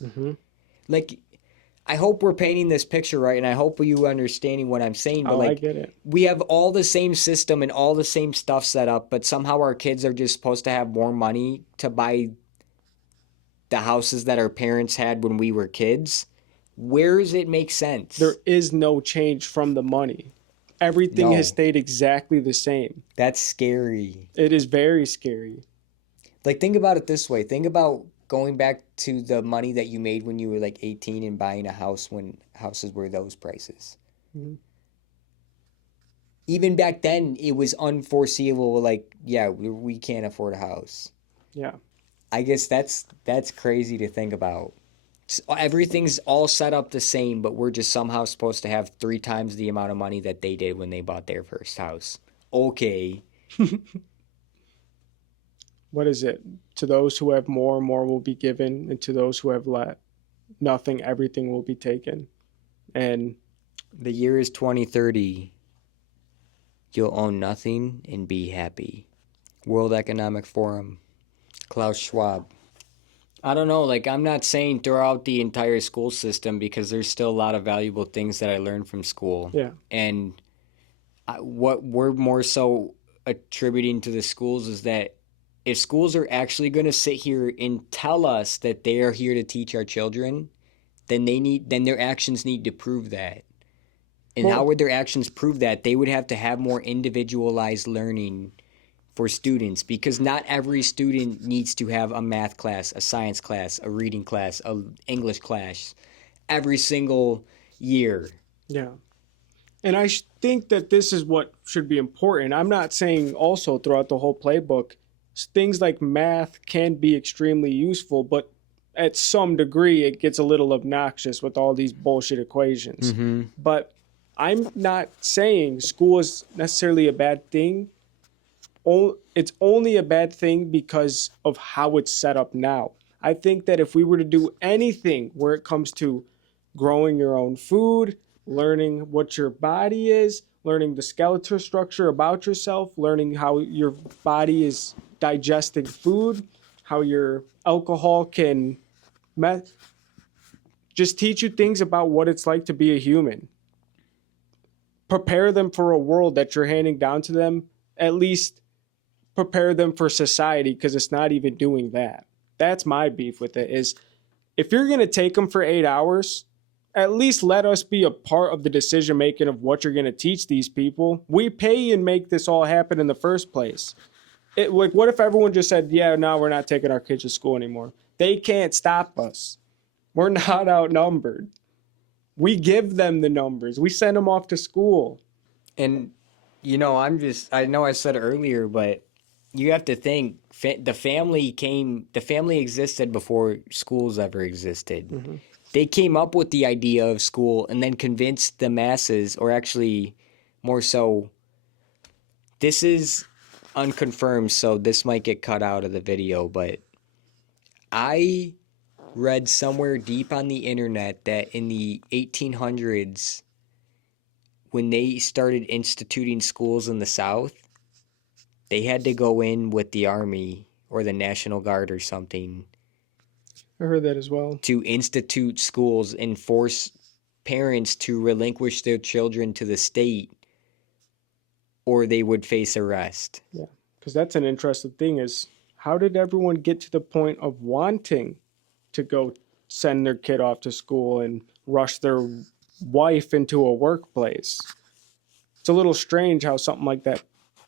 Like, I hope we're painting this picture right, and I hope you understanding what I'm saying. But I get it. We have all the same system and all the same stuff set up, but somehow our kids are just supposed to have more money to buy the houses that our parents had when we were kids. Where does it make sense? There is no change from the money. Everything has stayed exactly the same. That's scary. It is very scary. Like, think about it this way. Think about going back to the money that you made when you were like 18 and buying a house when houses were those prices. Even back then, it was unforeseeable. Like, yeah, we can't afford a house. Yeah. I guess that's crazy to think about. Everything's all set up the same, but we're just somehow supposed to have 3 times the amount of money that they did when they bought their first house. Okay. What is it? To those who have more will be given, and to those who have nothing, everything will be taken. And the year is 2030. You'll own nothing and be happy. World Economic Forum. Klaus Schwab. I don't know, like, I'm not saying throw out the entire school system because there's still a lot of valuable things that I learned from school. Yeah. And what we're more so attributing to the schools is that if schools are actually going to sit here and tell us that they are here to teach our children, then their actions need to prove that. And how would their actions prove that? They would have to have more individualized learning for students, because not every student needs to have a math class, a science class, a reading class, an English class every single year. Yeah. And I think that this is what should be important. I'm not saying also throughout the whole playbook, things like math can be extremely useful, but at some degree it gets a little obnoxious with all these bullshit equations. But I'm not saying school is necessarily a bad thing. It's only a bad thing because of how it's set up now. I think that if we were to do anything where it comes to growing your own food, learning what your body is, learning the skeletal structure about yourself, learning how your body is digesting food, how your alcohol can just teach you things about what it's like to be a human. Prepare them for a world that you're handing down to them. At least prepare them for society, because it's not even doing that. That's my beef with it, is if you're going to take them for 8 hours, at least let us be a part of the decision making of what you're going to teach these people. We pay and make this all happen in the first place. Like, what if everyone just said, yeah, no, we're not taking our kids to school anymore? They can't stop us. We're not outnumbered. We give them the numbers. We send them off to school. And, you know, I know I said earlier, but you have to think the family existed before schools ever existed. Mm-hmm. They came up with the idea of school and then convinced the masses, or actually more so, this is unconfirmed, so this might get cut out of the video, but I read somewhere deep on the internet that in the 1800s, when they started instituting schools in the South, they had to go in with the Army or the National Guard or something I heard that as well. to institute schools and force parents to relinquish their children to the state, or they would face arrest. Yeah, because that's an interesting thing, is how did everyone get to the point of wanting to go send their kid off to school and rush their wife into a workplace? It's a little strange how something like that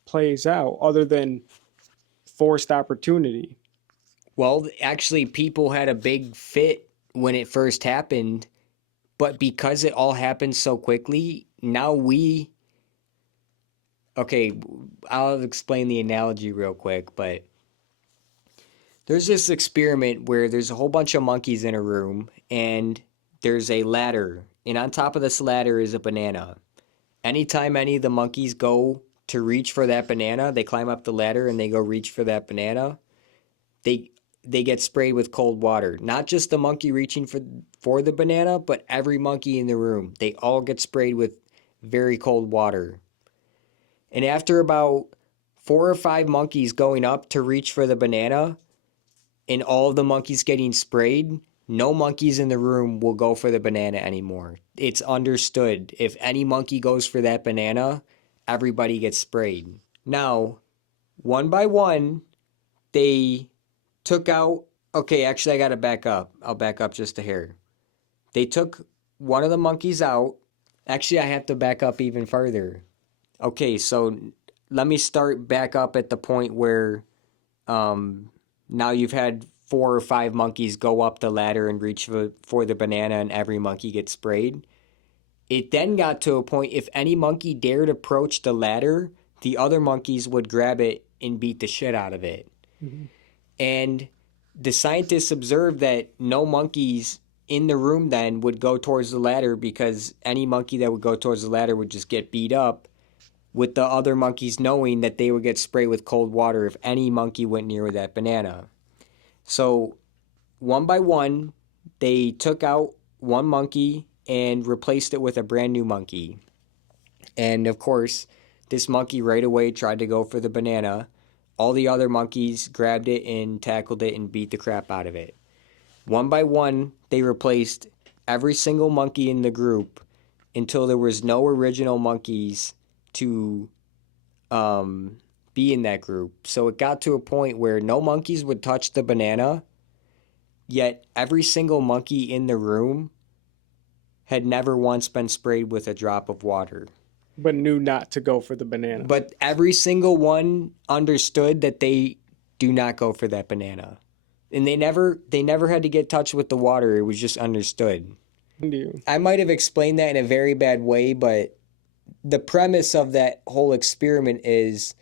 plays out, other than forced opportunity. Well, actually, people had a big fit when it first happened, but because it all happened so quickly, now okay, I'll explain the analogy real quick, but there's this experiment where there's a whole bunch of monkeys in a room, and there's a ladder, and on top of this ladder is a banana. Anytime any of the monkeys go to reach for that banana, they climb up the ladder and they go reach for that banana, they get sprayed with cold water. Not just the monkey reaching for the banana, but every monkey in the room. They all get sprayed with very cold water. And after about 4 or 5 monkeys going up to reach for the banana, and all of the monkeys getting sprayed, no monkeys in the room will go for the banana anymore. It's understood. If any monkey goes for that banana, everybody gets sprayed. Now, one by one, they took out... Okay, actually, I got to back up. I'll back up just a hair. They took one of the monkeys out. Actually, I have to back up even further. Okay, so let me start back up at the point where now you've had 4 or 5 monkeys go up the ladder and reach for the banana, and every monkey gets sprayed. It then got to a point, if any monkey dared approach the ladder, the other monkeys would grab it and beat the shit out of it. Mm-hmm. And the scientists observed that no monkeys in the room then would go towards the ladder, because any monkey that would go towards the ladder would just get beat up, with the other monkeys knowing that they would get sprayed with cold water if any monkey went near that banana. So one by one, they took out one monkey and replaced it with a brand new monkey. And of course, this monkey right away tried to go for the banana. All the other monkeys grabbed it and tackled it and beat the crap out of it. One by one, they replaced every single monkey in the group until there was no original monkeys to be in that group. So it got to a point where no monkeys would touch the banana, yet every single monkey in the room had never once been sprayed with a drop of water. But knew not to go for the banana. But every single one understood that they do not go for that banana. And they never had to get touched with the water. It was just understood. I might have explained that in a very bad way, but the premise of that whole experiment is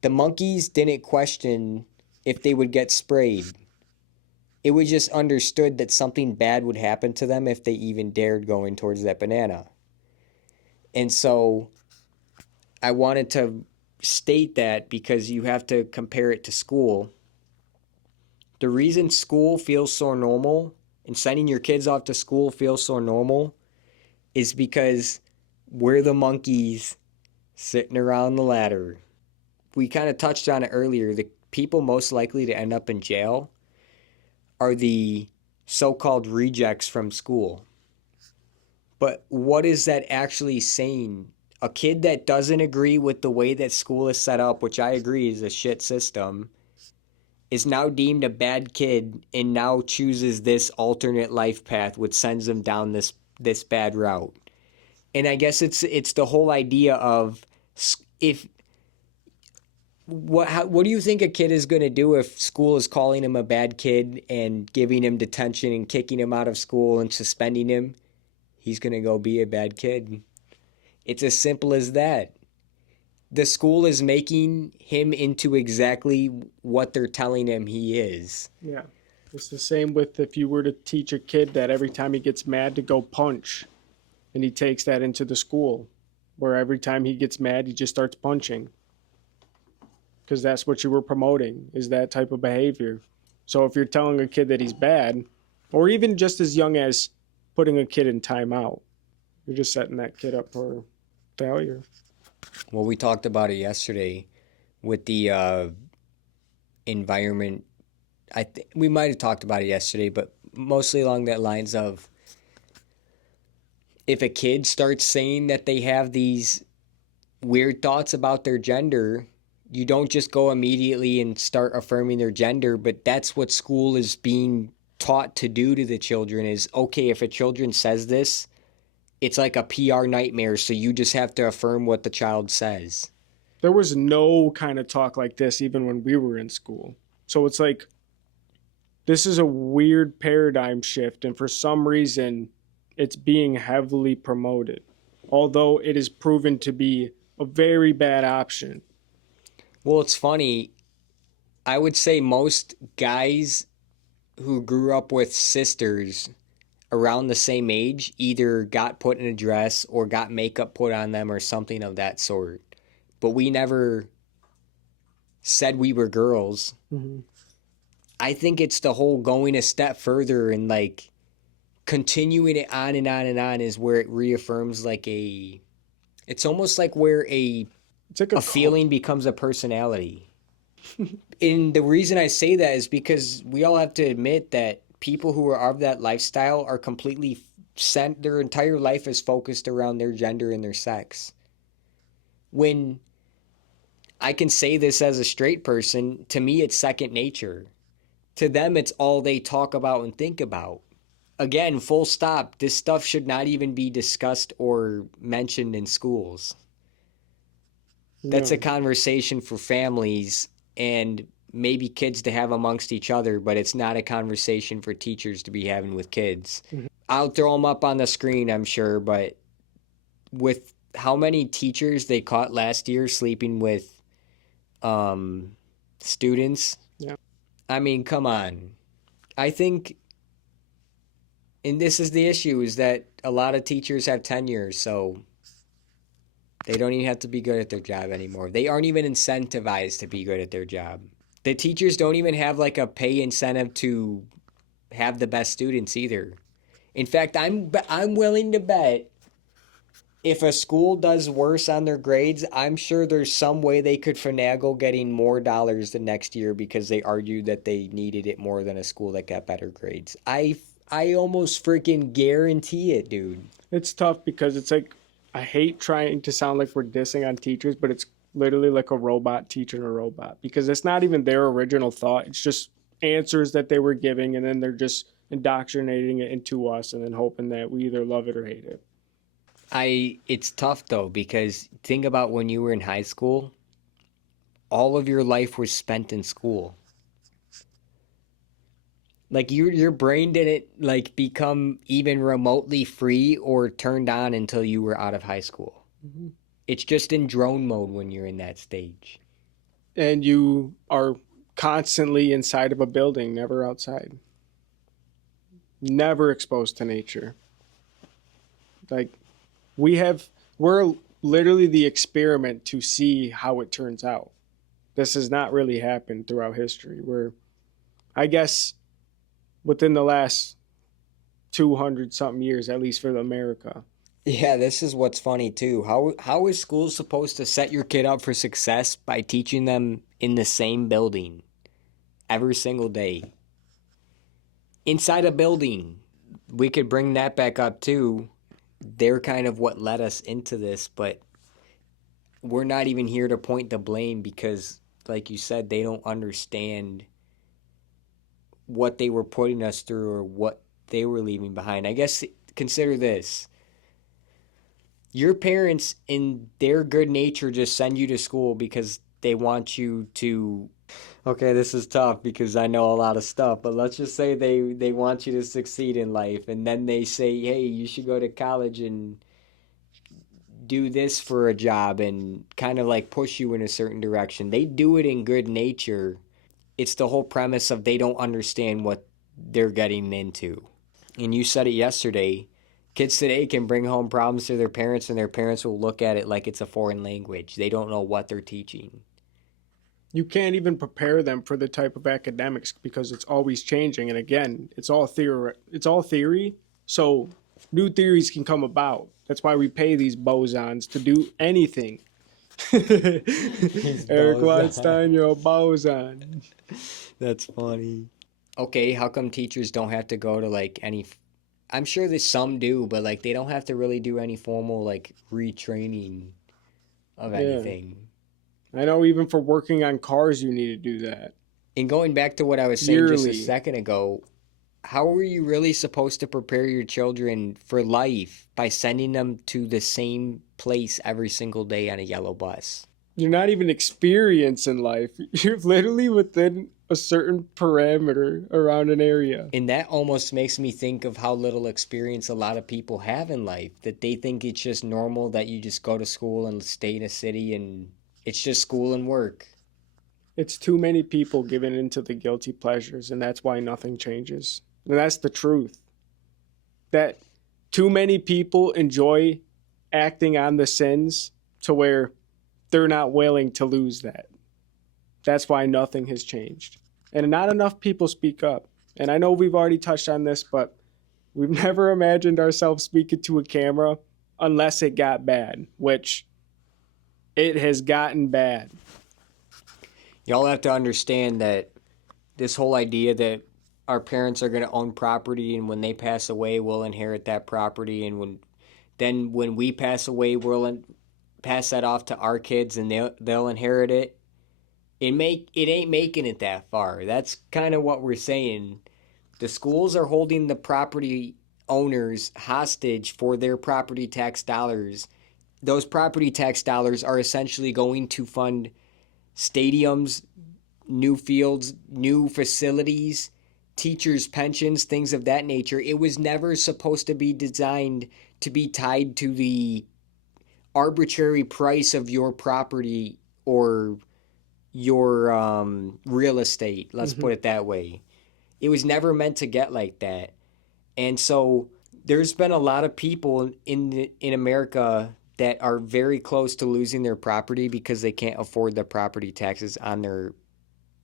the monkeys didn't question if they would get sprayed. It was just understood that something bad would happen to them if they even dared going towards that banana. And so I wanted to state that because you have to compare it to school. The reason school feels so normal and sending your kids off to school feels so normal is because we're the monkeys sitting around the ladder. We kind of touched on it earlier. The people most likely to end up in jail are the so-called rejects from school. But what is that actually saying? A kid that doesn't agree with the way that school is set up, which I agree is a shit system, is now deemed a bad kid and now chooses this alternate life path, which sends them down this bad route. And I guess it's the whole idea of if what do you think a kid is going to do if school is calling him a bad kid and giving him detention and kicking him out of school and suspending him? He's going to go be a bad kid. It's as simple as that. The school is making him into exactly what they're telling him he is. Yeah. It's the same with if you were to teach a kid that every time he gets mad to go punch, and he takes that into the school, where every time he gets mad, he just starts punching. Because that's what you were promoting, is that type of behavior. So if you're telling a kid that he's bad, or even just as young as putting a kid in timeout, you're just setting that kid up for failure. Well, we talked about it yesterday with the environment. We might have talked about it yesterday, but mostly along that lines of if a kid starts saying that they have these weird thoughts about their gender, you don't just go immediately and start affirming their gender, but that's what school is being taught to do to the children is, okay, if a children says this, it's like a PR nightmare, so you just have to affirm what the child says. There was no kind of talk like this even when we were in school. So it's like, this is a weird paradigm shift, and for some reason, it's being heavily promoted, although it is proven to be a very bad option. Well, it's funny. I would say most guys who grew up with sisters around the same age either got put in a dress or got makeup put on them or something of that sort. But we never said we were girls. Mm-hmm. I think it's the whole going a step further and like continuing it on and on and on is where it reaffirms like it's almost like where It's like a feeling becomes a personality. And the reason I say that is because we all have to admit that people who are of that lifestyle are completely their entire life is focused around their gender and their sex. When I can say this as a straight person, to me it's second nature. To them it's all they talk about and think about. Again, full stop. This stuff should not even be discussed or mentioned in schools. That's a conversation for families and maybe kids to have amongst each other, but it's not a conversation for teachers to be having with kids. Mm-hmm. I'll throw them up on the screen, I'm sure, but with how many teachers they caught last year sleeping with students, yeah. I mean, come on. I think, and this is the issue, is that a lot of teachers have tenure, so they don't even have to be good at their job anymore. They aren't even incentivized to be good at their job. The teachers don't even have like a pay incentive to have the best students either. In fact, I'm willing to bet if a school does worse on their grades, I'm sure there's some way they could finagle getting more dollars the next year because they argued that they needed it more than a school that got better grades. I almost freaking guarantee it, dude. It's tough because it's like, I hate trying to sound like we're dissing on teachers, but it's literally like a robot teaching a robot because it's not even their original thought. It's just answers that they were giving, and then they're just indoctrinating it into us and then hoping that we either love it or hate it. It's tough though, because think about when you were in high school, all of your life was spent in school. Like your brain didn't like become even remotely free or turned on until you were out of high school. Mm-hmm. It's just in drone mode when you're in that stage. And you are constantly inside of a building, never outside. Never exposed to nature. Like we're literally the experiment to see how it turns out. This has not really happened throughout history where I guess within the last 200 something years, at least for America. Yeah, this is what's funny too. How is school supposed to set your kid up for success by teaching them in the same building every single day? Inside a building. We could bring that back up too. They're kind of what led us into this, but we're not even here to point the blame because, like you said, they don't understand what they were putting us through or what they were leaving behind. I guess consider this. Your parents, in their good nature, just send you to school because they want you to. Okay, this is tough because I know a lot of stuff, but let's just say they want you to succeed in life, and then they say, hey, you should go to college and do this for a job and kind of like push you in a certain direction. They do it in good nature. It's the whole premise of they don't understand what they're getting into. And you said it yesterday. Kids today can bring home problems to their parents, and their parents will look at it like it's a foreign language. They don't know what they're teaching. You can't even prepare them for the type of academics because it's always changing. And again, it's all theory. It's all theory. So new theories can come about. That's why we pay these bosons to do anything. Eric Weinstein, you're a boson. That's funny. Okay, how come teachers don't have to go to like any? I'm sure that some do, but like they don't have to really do any formal like retraining of anything. I know even for working on cars, you need to do that. And going back to what I was saying just a Yearly. second ago, how are you really supposed to prepare your children for life by sending them to the same place every single day on a yellow bus? You're not even experiencing life. You're literally within a certain parameter around an area. And that almost makes me think of how little experience a lot of people have in life, that they think it's just normal that you just go to school and stay in a city and it's just school and work. It's too many people giving into the guilty pleasures, and that's why nothing changes. And that's the truth. That too many people enjoy acting on the sins to where they're not willing to lose that. That's why nothing has changed. And not enough people speak up. And I know we've already touched on this, but we've never imagined ourselves speaking to a camera unless it got bad, which it has gotten bad. Y'all have to understand that this whole idea that our parents are going to own property and when they pass away, we'll inherit that property. And when we pass away, we'll pass that off to our kids and they'll inherit it. It ain't making it that far. That's kind of what we're saying. The schools are holding the property owners hostage for their property tax dollars. Those property tax dollars are essentially going to fund stadiums, new fields, new facilities, teachers' pensions, things of that nature. It was never supposed to be designed to be tied to the arbitrary price of your property or your real estate. Let's put it that way. It was never meant to get like that. And so there's been a lot of people in America that are very close to losing their property because they can't afford the property taxes on their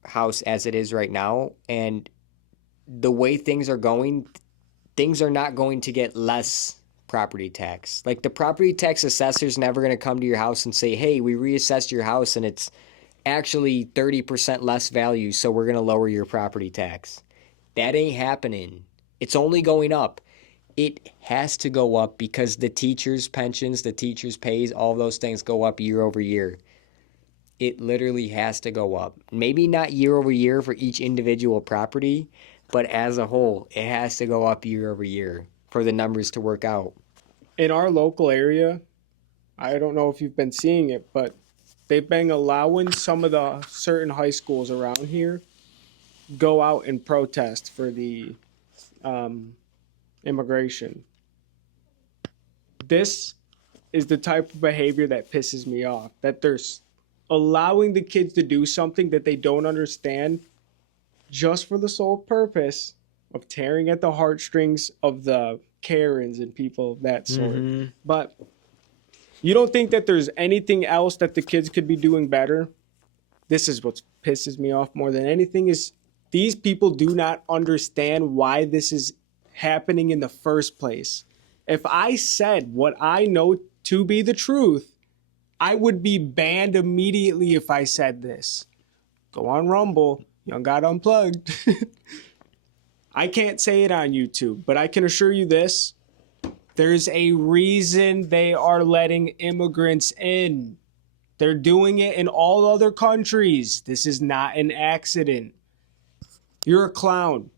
house as it is right now. And the way things are going, things are not going to get less property tax. Like the property tax assessor's never going to come to your house and say, hey, we reassessed your house and it's actually 30% less value, so we're going to lower your property tax. That ain't happening. It's only going up. It has to go up because the teachers' pensions, the teachers' pays, all those things go up year over year. It literally has to go up. Maybe not year over year for each individual property, but as a whole, it has to go up year over year for the numbers to work out. In our local area, I don't know if you've been seeing it, but they've been allowing some of the certain high schools around here go out and protest for the immigration. This is the type of behavior that pisses me off, that they're allowing the kids to do something that they don't understand just for the sole purpose of tearing at the heartstrings of the Karens and people of that sort. But you don't think that there's anything else that the kids could be doing better? This is what pisses me off more than anything, is These people do not understand why this is happening in the first place. If I said what I know to be the truth, I would be banned immediately if I said this. Go on Rumble, Young God Unplugged. I can't say it on YouTube, but I can assure you this. There's a reason they are letting immigrants in. They're doing it in all other countries. This is not an accident. You're a clown.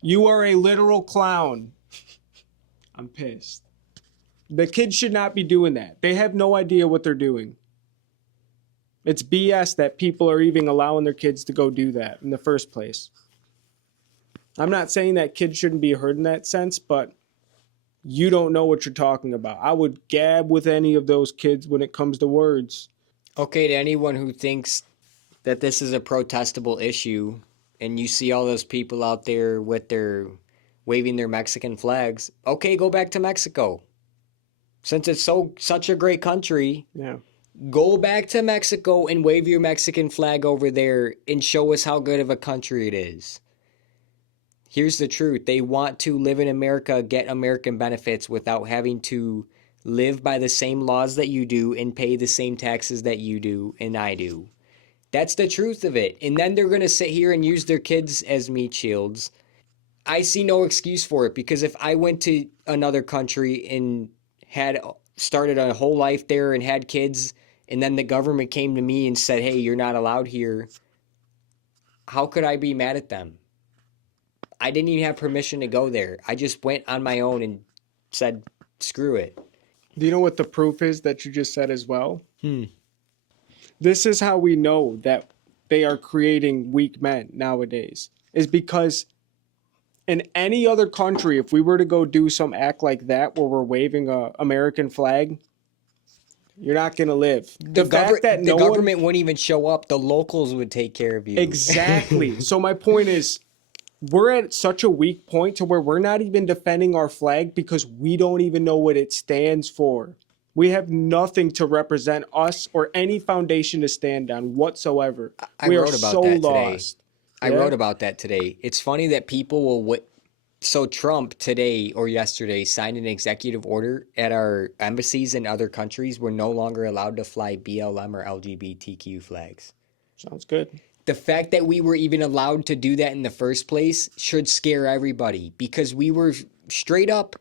You are a literal clown. I'm pissed. The kids should not be doing that. They have no idea what they're doing. It's BS that people are even allowing their kids to go do that in the first place. I'm not saying that kids shouldn't be heard in that sense, but you don't know what you're talking about. I would gab with any of those kids when it comes to words. Okay, to anyone who thinks that this is a protestable issue and you see all those people out there with their waving their Mexican flags, okay, go back to Mexico. Since it's such a great country, Yeah. go back to Mexico and wave your Mexican flag over there and show us how good of a country it is. Here's the truth. They want to live in America, get American benefits without having to live by the same laws that you do and pay the same taxes that you do and I do. That's the truth of it. And then they're going to sit here and use their kids as meat shields. I see no excuse for it, because if I went to another country and had started a whole life there and had kids, and then the government came to me and said, hey, you're not allowed here, how could I be mad at them? I didn't even have permission to go there. I just went on my own and said, screw it. Do you know what the proof is that you just said as well? This is how we know that they are creating weak men nowadays, is because in any other country, if we were to go do some act like that where we're waving a American flag, you're not going to live. The government wouldn't even show up. The locals would take care of you. Exactly. So my point is, we're at such a weak point to where we're not even defending our flag because we don't even know what it stands for. We have nothing to represent us or any foundation to stand on whatsoever. We are so lost. I wrote about that today. It's funny that people will... So Trump today or yesterday signed an executive order at our embassies in other countries. We're no longer allowed to fly BLM or LGBTQ flags. Sounds good. The fact that we were even allowed to do that in the first place should scare everybody, because we were straight up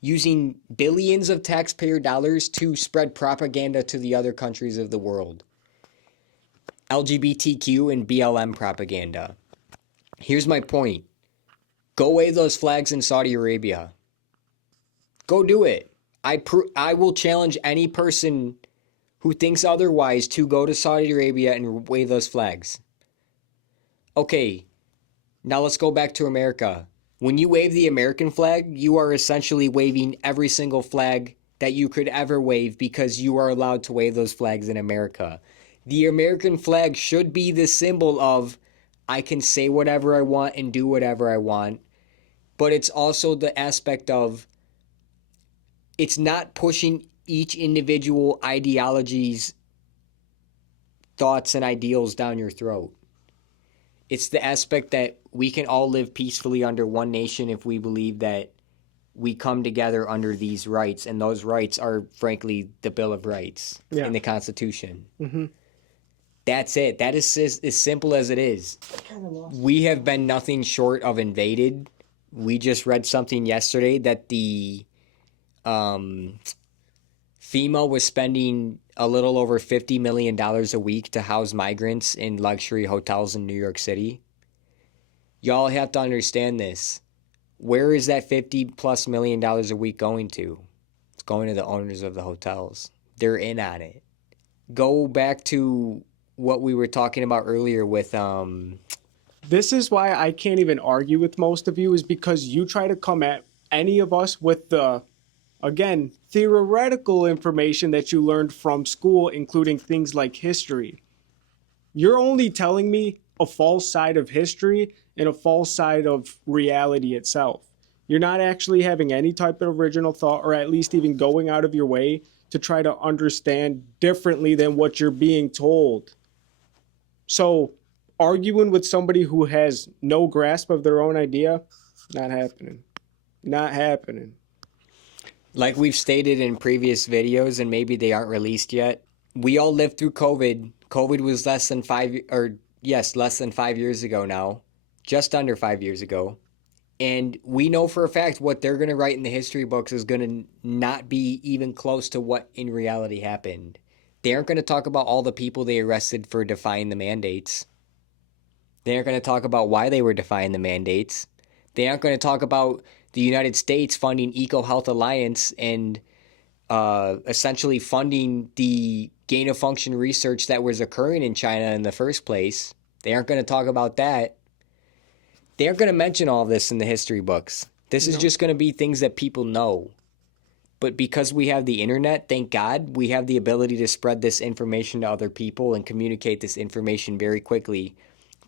using billions of taxpayer dollars to spread propaganda to the other countries of the world. LGBTQ and BLM propaganda. Here's my point. Go wave those flags in Saudi Arabia. Go do it. I will challenge any person who thinks otherwise to go to Saudi Arabia and wave those flags. Okay, now let's go back to America. When you wave the American flag, you are essentially waving every single flag that you could ever wave, because you are allowed to wave those flags in America. The American flag should be the symbol of, I can say whatever I want and do whatever I want. But it's also the aspect of, it's not pushing each individual ideology's thoughts and ideals down your throat. It's the aspect that we can all live peacefully under one nation if we believe that we come together under these rights. And those rights are, frankly, the Bill of Rights in the Constitution. Mm-hmm. That's it. That is as simple as it is. We have been nothing short of invaded. We just read something yesterday that the FEMA was spending a little over $50 million a week to house migrants in luxury hotels in New York City. Y'all have to understand this. Where is that $50+ million a week going to? It's going to the owners of the hotels. They're in on it. Go back to what we were talking about earlier with This is why I can't even argue with most of you, is because you try to come at any of us with the, again, theoretical information that you learned from school, including things like history. You're only telling me a false side of history and a false side of reality itself. You're not actually having any type of original thought, or at least even going out of your way to try to understand differently than what you're being told. So arguing with somebody who has no grasp of their own idea, not happening. Not happening. Like we've stated in previous videos, and maybe they aren't released yet, we all lived through COVID. COVID was less than 5 years ago now, just under 5 years ago. And we know for a fact what they're going to write in the history books is going to not be even close to what in reality happened. They aren't going to talk about all the people they arrested for defying the mandates. They aren't going to talk about why they were defying the mandates. They aren't going to talk about the United States funding EcoHealth Alliance and essentially funding the gain-of-function research that was occurring in China in the first place. They aren't going to talk about that. They aren't going to mention all of this in the history books. This is just going to be things that people know. But because we have the internet, thank God, we have the ability to spread this information to other people and communicate this information very quickly,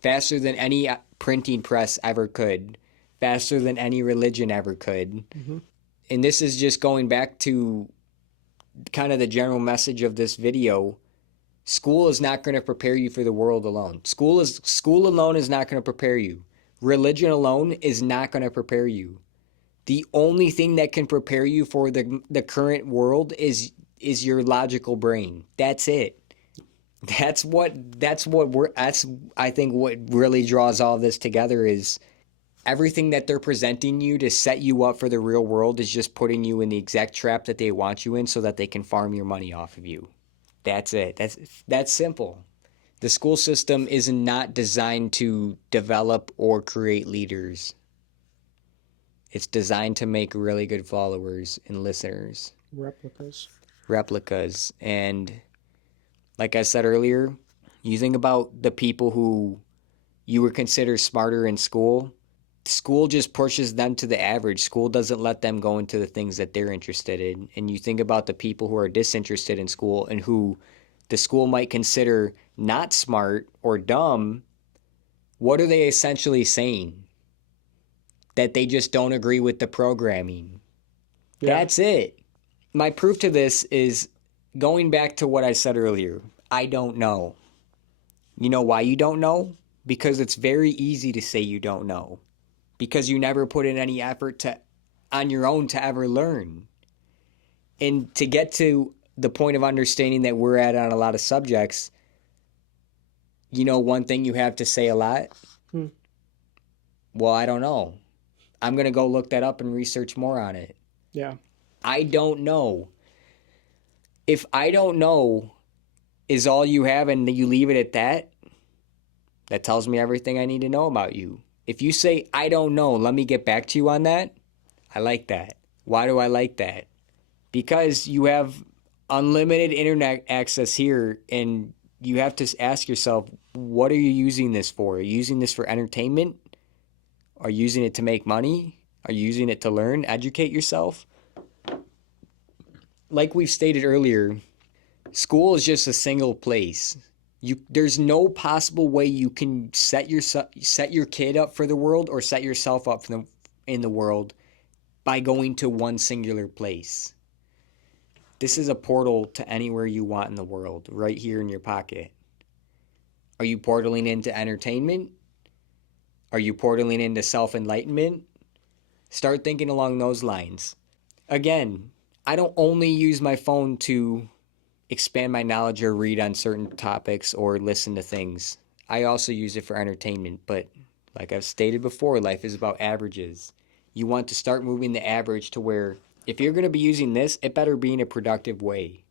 faster than any printing press ever could, faster than any religion ever could. Mm-hmm. And this is just going back to kind of the general message of this video. School is not going to prepare you for the world alone. School alone is not going to prepare you. Religion alone is not going to prepare you. The only thing that can prepare you for the current world is your logical brain. That's it. I think what really draws all this together is everything that they're presenting you to set you up for the real world is just putting you in the exact trap that they want you in so that they can farm your money off of you. That's it. That's simple. The school system is not designed to develop or create leaders. It's designed to make really good followers and listeners. Replicas. And like I said earlier, you think about the people who you would consider smarter in school. School just pushes them to the average. School doesn't let them go into the things that they're interested in. And you think about the people who are disinterested in school and who the school might consider not smart or dumb. What are they essentially saying? That they just don't agree with the programming. Yeah. That's it. My proof to this is going back to what I said earlier. I don't know. You know why you don't know? Because it's very easy to say you don't know. Because you never put in any effort on your own to ever learn. And to get to the point of understanding that we're at on a lot of subjects, you know one thing you have to say a lot? Well, I don't know. I'm going to go look that up and research more on it. Yeah. I don't know. If I don't know is all you have and you leave it at that, that tells me everything I need to know about you. If you say, I don't know, let me get back to you on that, I like that. Why do I like that? Because you have unlimited internet access here, and you have to ask yourself, what are you using this for? Are you using this for entertainment? Are you using it to make money? Are you using it to learn, educate yourself? Like we've stated earlier, school is just a single place. There's no possible way you can set your kid up for the world or set yourself up in the world by going to one singular place. This is a portal to anywhere you want in the world, right here in your pocket. Are you portaling into entertainment? Are you portaling into self-enlightenment? Start thinking along those lines. Again, I don't only use my phone to expand my knowledge or read on certain topics or listen to things. I also use it for entertainment, but like I've stated before, life is about averages. You want to start moving the average to where if you're going to be using this, it better be in a productive way.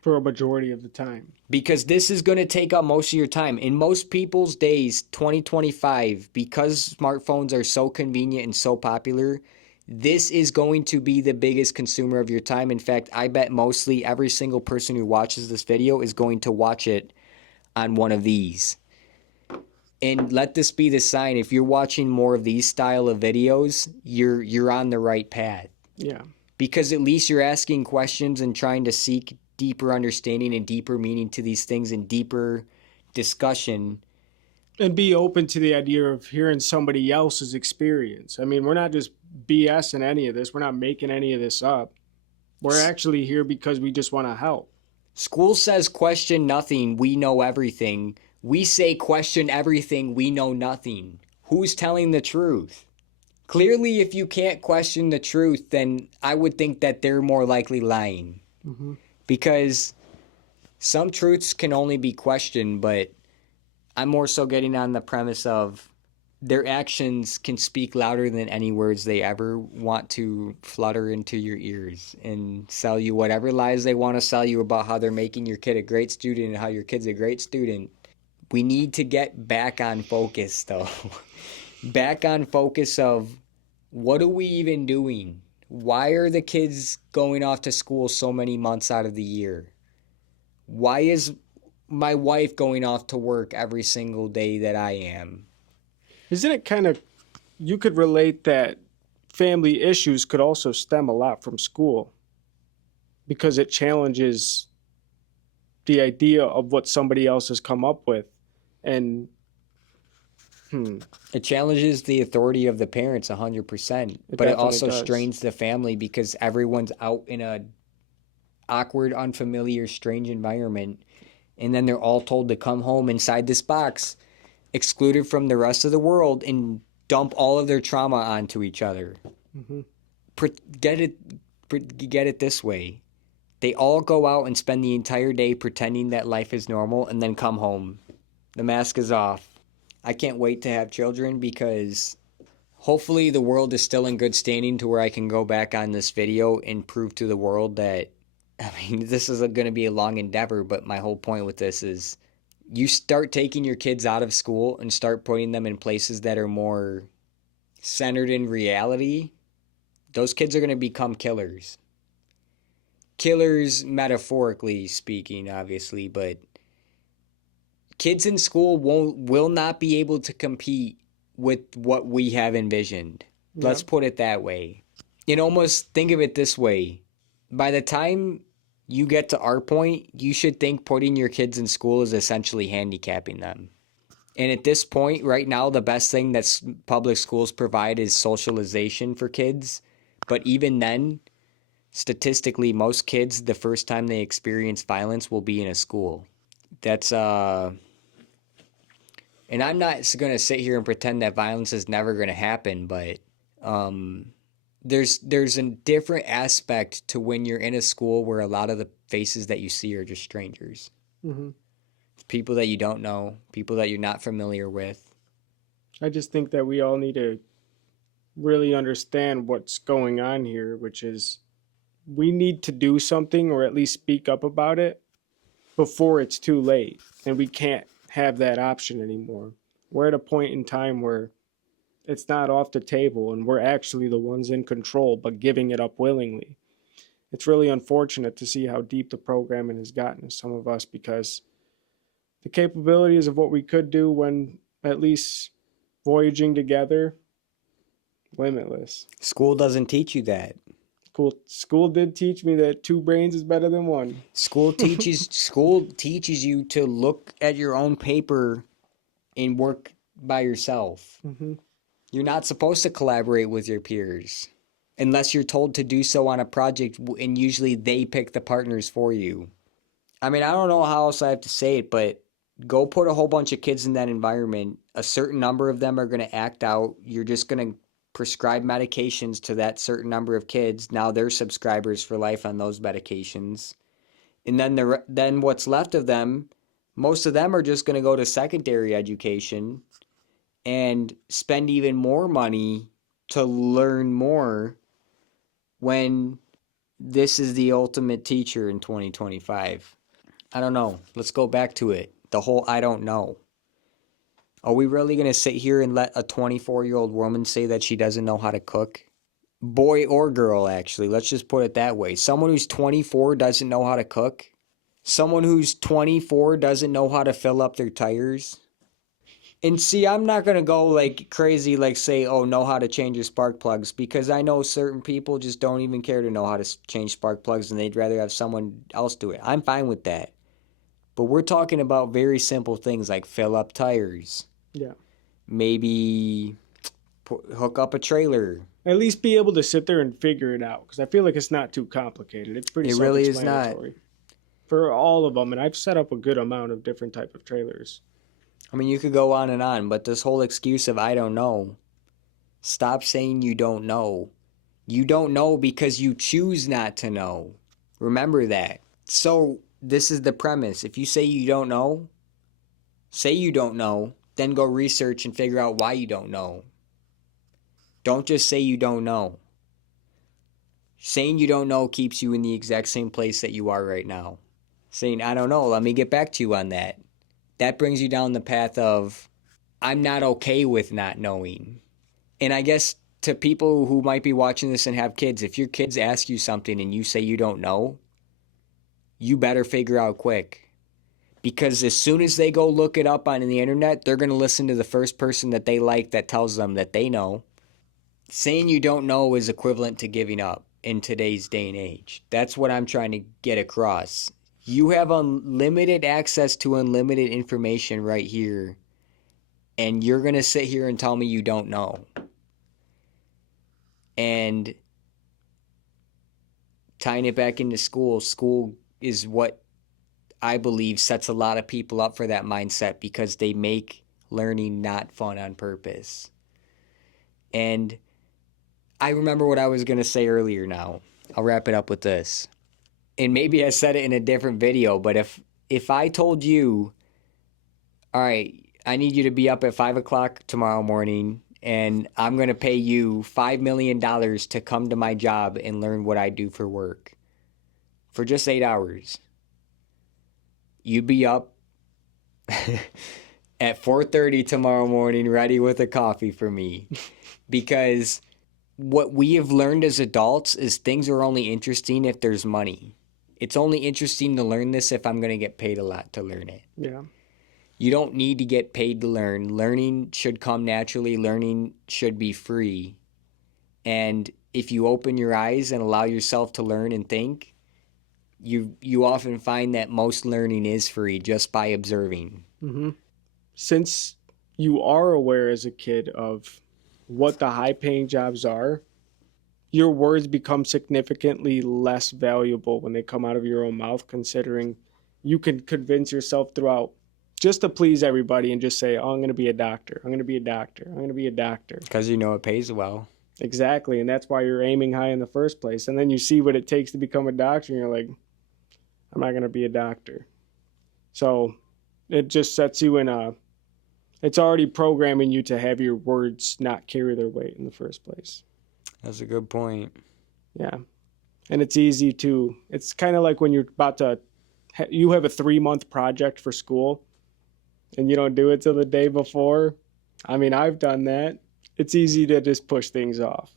For a majority of the time. Because this is going to take up most of your time. In most people's days, 2025, because smartphones are so convenient and so popular, this is going to be the biggest consumer of your time. In fact, I bet mostly every single person who watches this video is going to watch it on one of these. And let this be the sign. If you're watching more of these style of videos, you're on the right path. Yeah. Because at least you're asking questions and trying to seek deeper understanding and deeper meaning to these things and deeper discussion. And be open to the idea of hearing somebody else's experience. I mean, we're not just BSing any of this. We're not making any of this up. We're actually here because we just want to help. School says question nothing, we know everything. We say question everything, we know nothing. Who's telling the truth? Clearly, if you can't question the truth, then I would think that they're more likely lying. Mm-hmm. Because some truths can only be questioned, but I'm more so getting on the premise of their actions can speak louder than any words they ever want to flutter into your ears and sell you whatever lies they want to sell you about how they're making your kid a great student and how your kid's a great student. We need to get back on focus, though. Back on focus of what are we even doing? Why are the kids going off to school so many months out of the year? Why is my wife going off to work every single day that I am? Isn't it kind of, you could relate that family issues could also stem a lot from school because it challenges the idea of what somebody else has come up with. And It challenges the authority of the parents 100%, but it definitely also does. strains the family because everyone's out in a awkward, unfamiliar, strange environment, and then they're all told to come home inside this box, excluded from the rest of the world, and dump all of their trauma onto each other. Mhm. Get it this way. They all go out and spend the entire day pretending that life is normal and then come home. The mask is off. I can't wait to have children because hopefully the world is still in good standing to where I can go back on this video and prove to the world that, I mean, this is going to be a long endeavor, but my whole point with this is you start taking your kids out of school and start putting them in places that are more centered in reality. Those kids are going to become killers. Killers, metaphorically speaking, obviously, but kids in school will not be able to compete with what we have envisioned. Yeah. Let's put it that way. And almost think of it this way. By the time you get to our point, you should think putting your kids in school is essentially handicapping them. And at this point, right now, the best thing that public schools provide is socialization for kids. But even then, statistically, most kids, the first time they experience violence will be in a school. That's, and I'm not going to sit here and pretend that violence is never going to happen, but there's a different aspect to when you're in a school where a lot of the faces that you see are just strangers. Mhm. People that you don't know, people that you're not familiar with. I just think that we all need to really understand what's going on here, which is we need to do something or at least speak up about it before it's too late. And we can't have that option anymore. We're at a point in time where it's not off the table and we're actually the ones in control, but giving it up willingly. It's really unfortunate to see how deep the programming has gotten to some of us because the capabilities of what we could do when at least voyaging together, limitless. School doesn't teach you that. School did teach me that two brains is better than one. School teaches you to look at your own paper and work by yourself. Mm-hmm. You're not supposed to collaborate with your peers unless you're told to do so on a project, and usually they pick the partners for you. I mean, I don't know how else I have to say it, but go put a whole bunch of kids in that environment. A certain number of them are going to act out. You're just going to prescribe medications to that certain number of kids. Now they're subscribers for life on those medications. And then what's left of them, most of them are just going to go to secondary education and spend even more money to learn more when this is the ultimate teacher in 2025. I don't know. Let's go back to it. The whole I don't know. Are we really going to sit here and let a 24-year-old woman say that she doesn't know how to cook? Boy or girl, actually. Let's just put it that way. Someone who's 24 doesn't know how to cook? Someone who's 24 doesn't know how to fill up their tires? And see, I'm not going to go like crazy, like say, oh, know how to change your spark plugs, because I know certain people just don't even care to know how to change spark plugs and they'd rather have someone else do it. I'm fine with that. But we're talking about very simple things like fill up tires. Yeah. Maybe hook up a trailer. At least be able to sit there and figure it out because I feel like it's not too complicated. It's pretty It really is not. self-explanatory for all of them. And I've set up a good amount of different type of trailers. I mean, you could go on, but this whole excuse of I don't know. Stop saying you don't know. You don't know because you choose not to know. Remember that. So, this is the premise. If you say you don't know, then go research and figure out why you don't know. Don't just say you don't know. Saying you don't know keeps you in the exact same place that you are right now. Saying, I don't know, let me get back to you on that. That brings you down the path of, I'm not okay with not knowing. And I guess to people who might be watching this and have kids, if your kids ask you something and you say you don't know, you better figure out quick. Because as soon as they go look it up on the internet, they're going to listen to the first person that they like that tells them that they know. Saying you don't know is equivalent to giving up in today's day and age. That's what I'm trying to get across. You have unlimited access to unlimited information right here, and you're going to sit here and tell me you don't know. And tying it back into school is what I believe sets a lot of people up for that mindset because they make learning not fun on purpose. And I remember what I was going to say earlier now. I'll wrap it up with this. And maybe I said it in a different video, but if I told you, all right, I need you to be up at 5 o'clock tomorrow morning, and I'm going to pay you $5 million to come to my job and learn what I do for work for just 8 hours. You'd be up at 4:30 tomorrow morning ready with a coffee for me. Because what we have learned as adults is things are only interesting if there's money. It's only interesting to learn this if I'm going to get paid a lot to learn it. Yeah. You don't need to get paid to learn. Learning should come naturally. Learning should be free. And if you open your eyes and allow yourself to learn and think, you often find that most learning is free just by observing. Mm-hmm. Since you are aware as a kid of what the high-paying jobs are, your words become significantly less valuable when they come out of your own mouth, considering you can convince yourself throughout just to please everybody and just say, oh, I'm going to be a doctor. I'm going to be a doctor. I'm going to be a doctor. Because you know it pays well. Exactly. And that's why you're aiming high in the first place. And then you see what it takes to become a doctor, and you're like, I'm not going to be a doctor. So it just sets you in it's already programming you to have your words not carry their weight in the first place. That's a good point. Yeah. And it's easy to, it's kind of like when you're about to, you have a 3-month project for school and you don't do it till the day before. I mean, I've done that. It's easy to just push things off.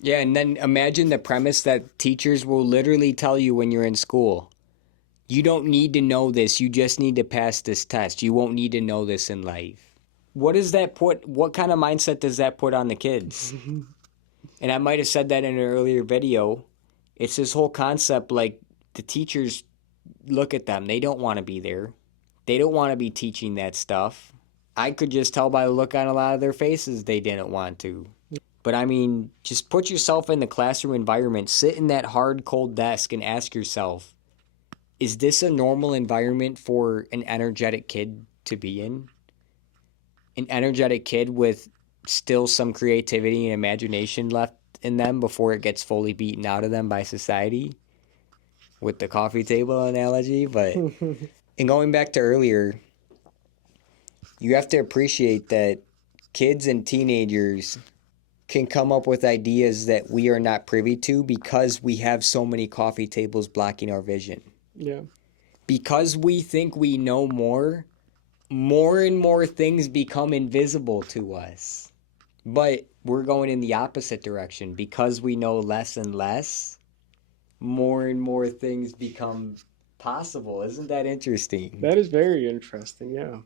Yeah, and then imagine the premise that teachers will literally tell you when you're in school. You don't need to know this. You just need to pass this test. You won't need to know this in life. What kind of mindset does that put on the kids? And I might have said that in an earlier video. It's this whole concept, like the teachers look at them. They don't want to be there. They don't want to be teaching that stuff. I could just tell by the look on a lot of their faces they didn't want to. But I mean, just put yourself in the classroom environment. Sit in that hard, cold desk and ask yourself, is this a normal environment for an energetic kid to be in? An energetic kid with still some creativity and imagination left in them before it gets fully beaten out of them by society, with the coffee table analogy. But and going back to earlier, you have to appreciate that kids and teenagers can come up with ideas that we are not privy to because we have so many coffee tables blocking our vision. Yeah. Because we think we know more and more things become invisible to us. But we're going in the opposite direction. Because we know less and less, more and more things become possible. Isn't that interesting? That is very interesting, yeah.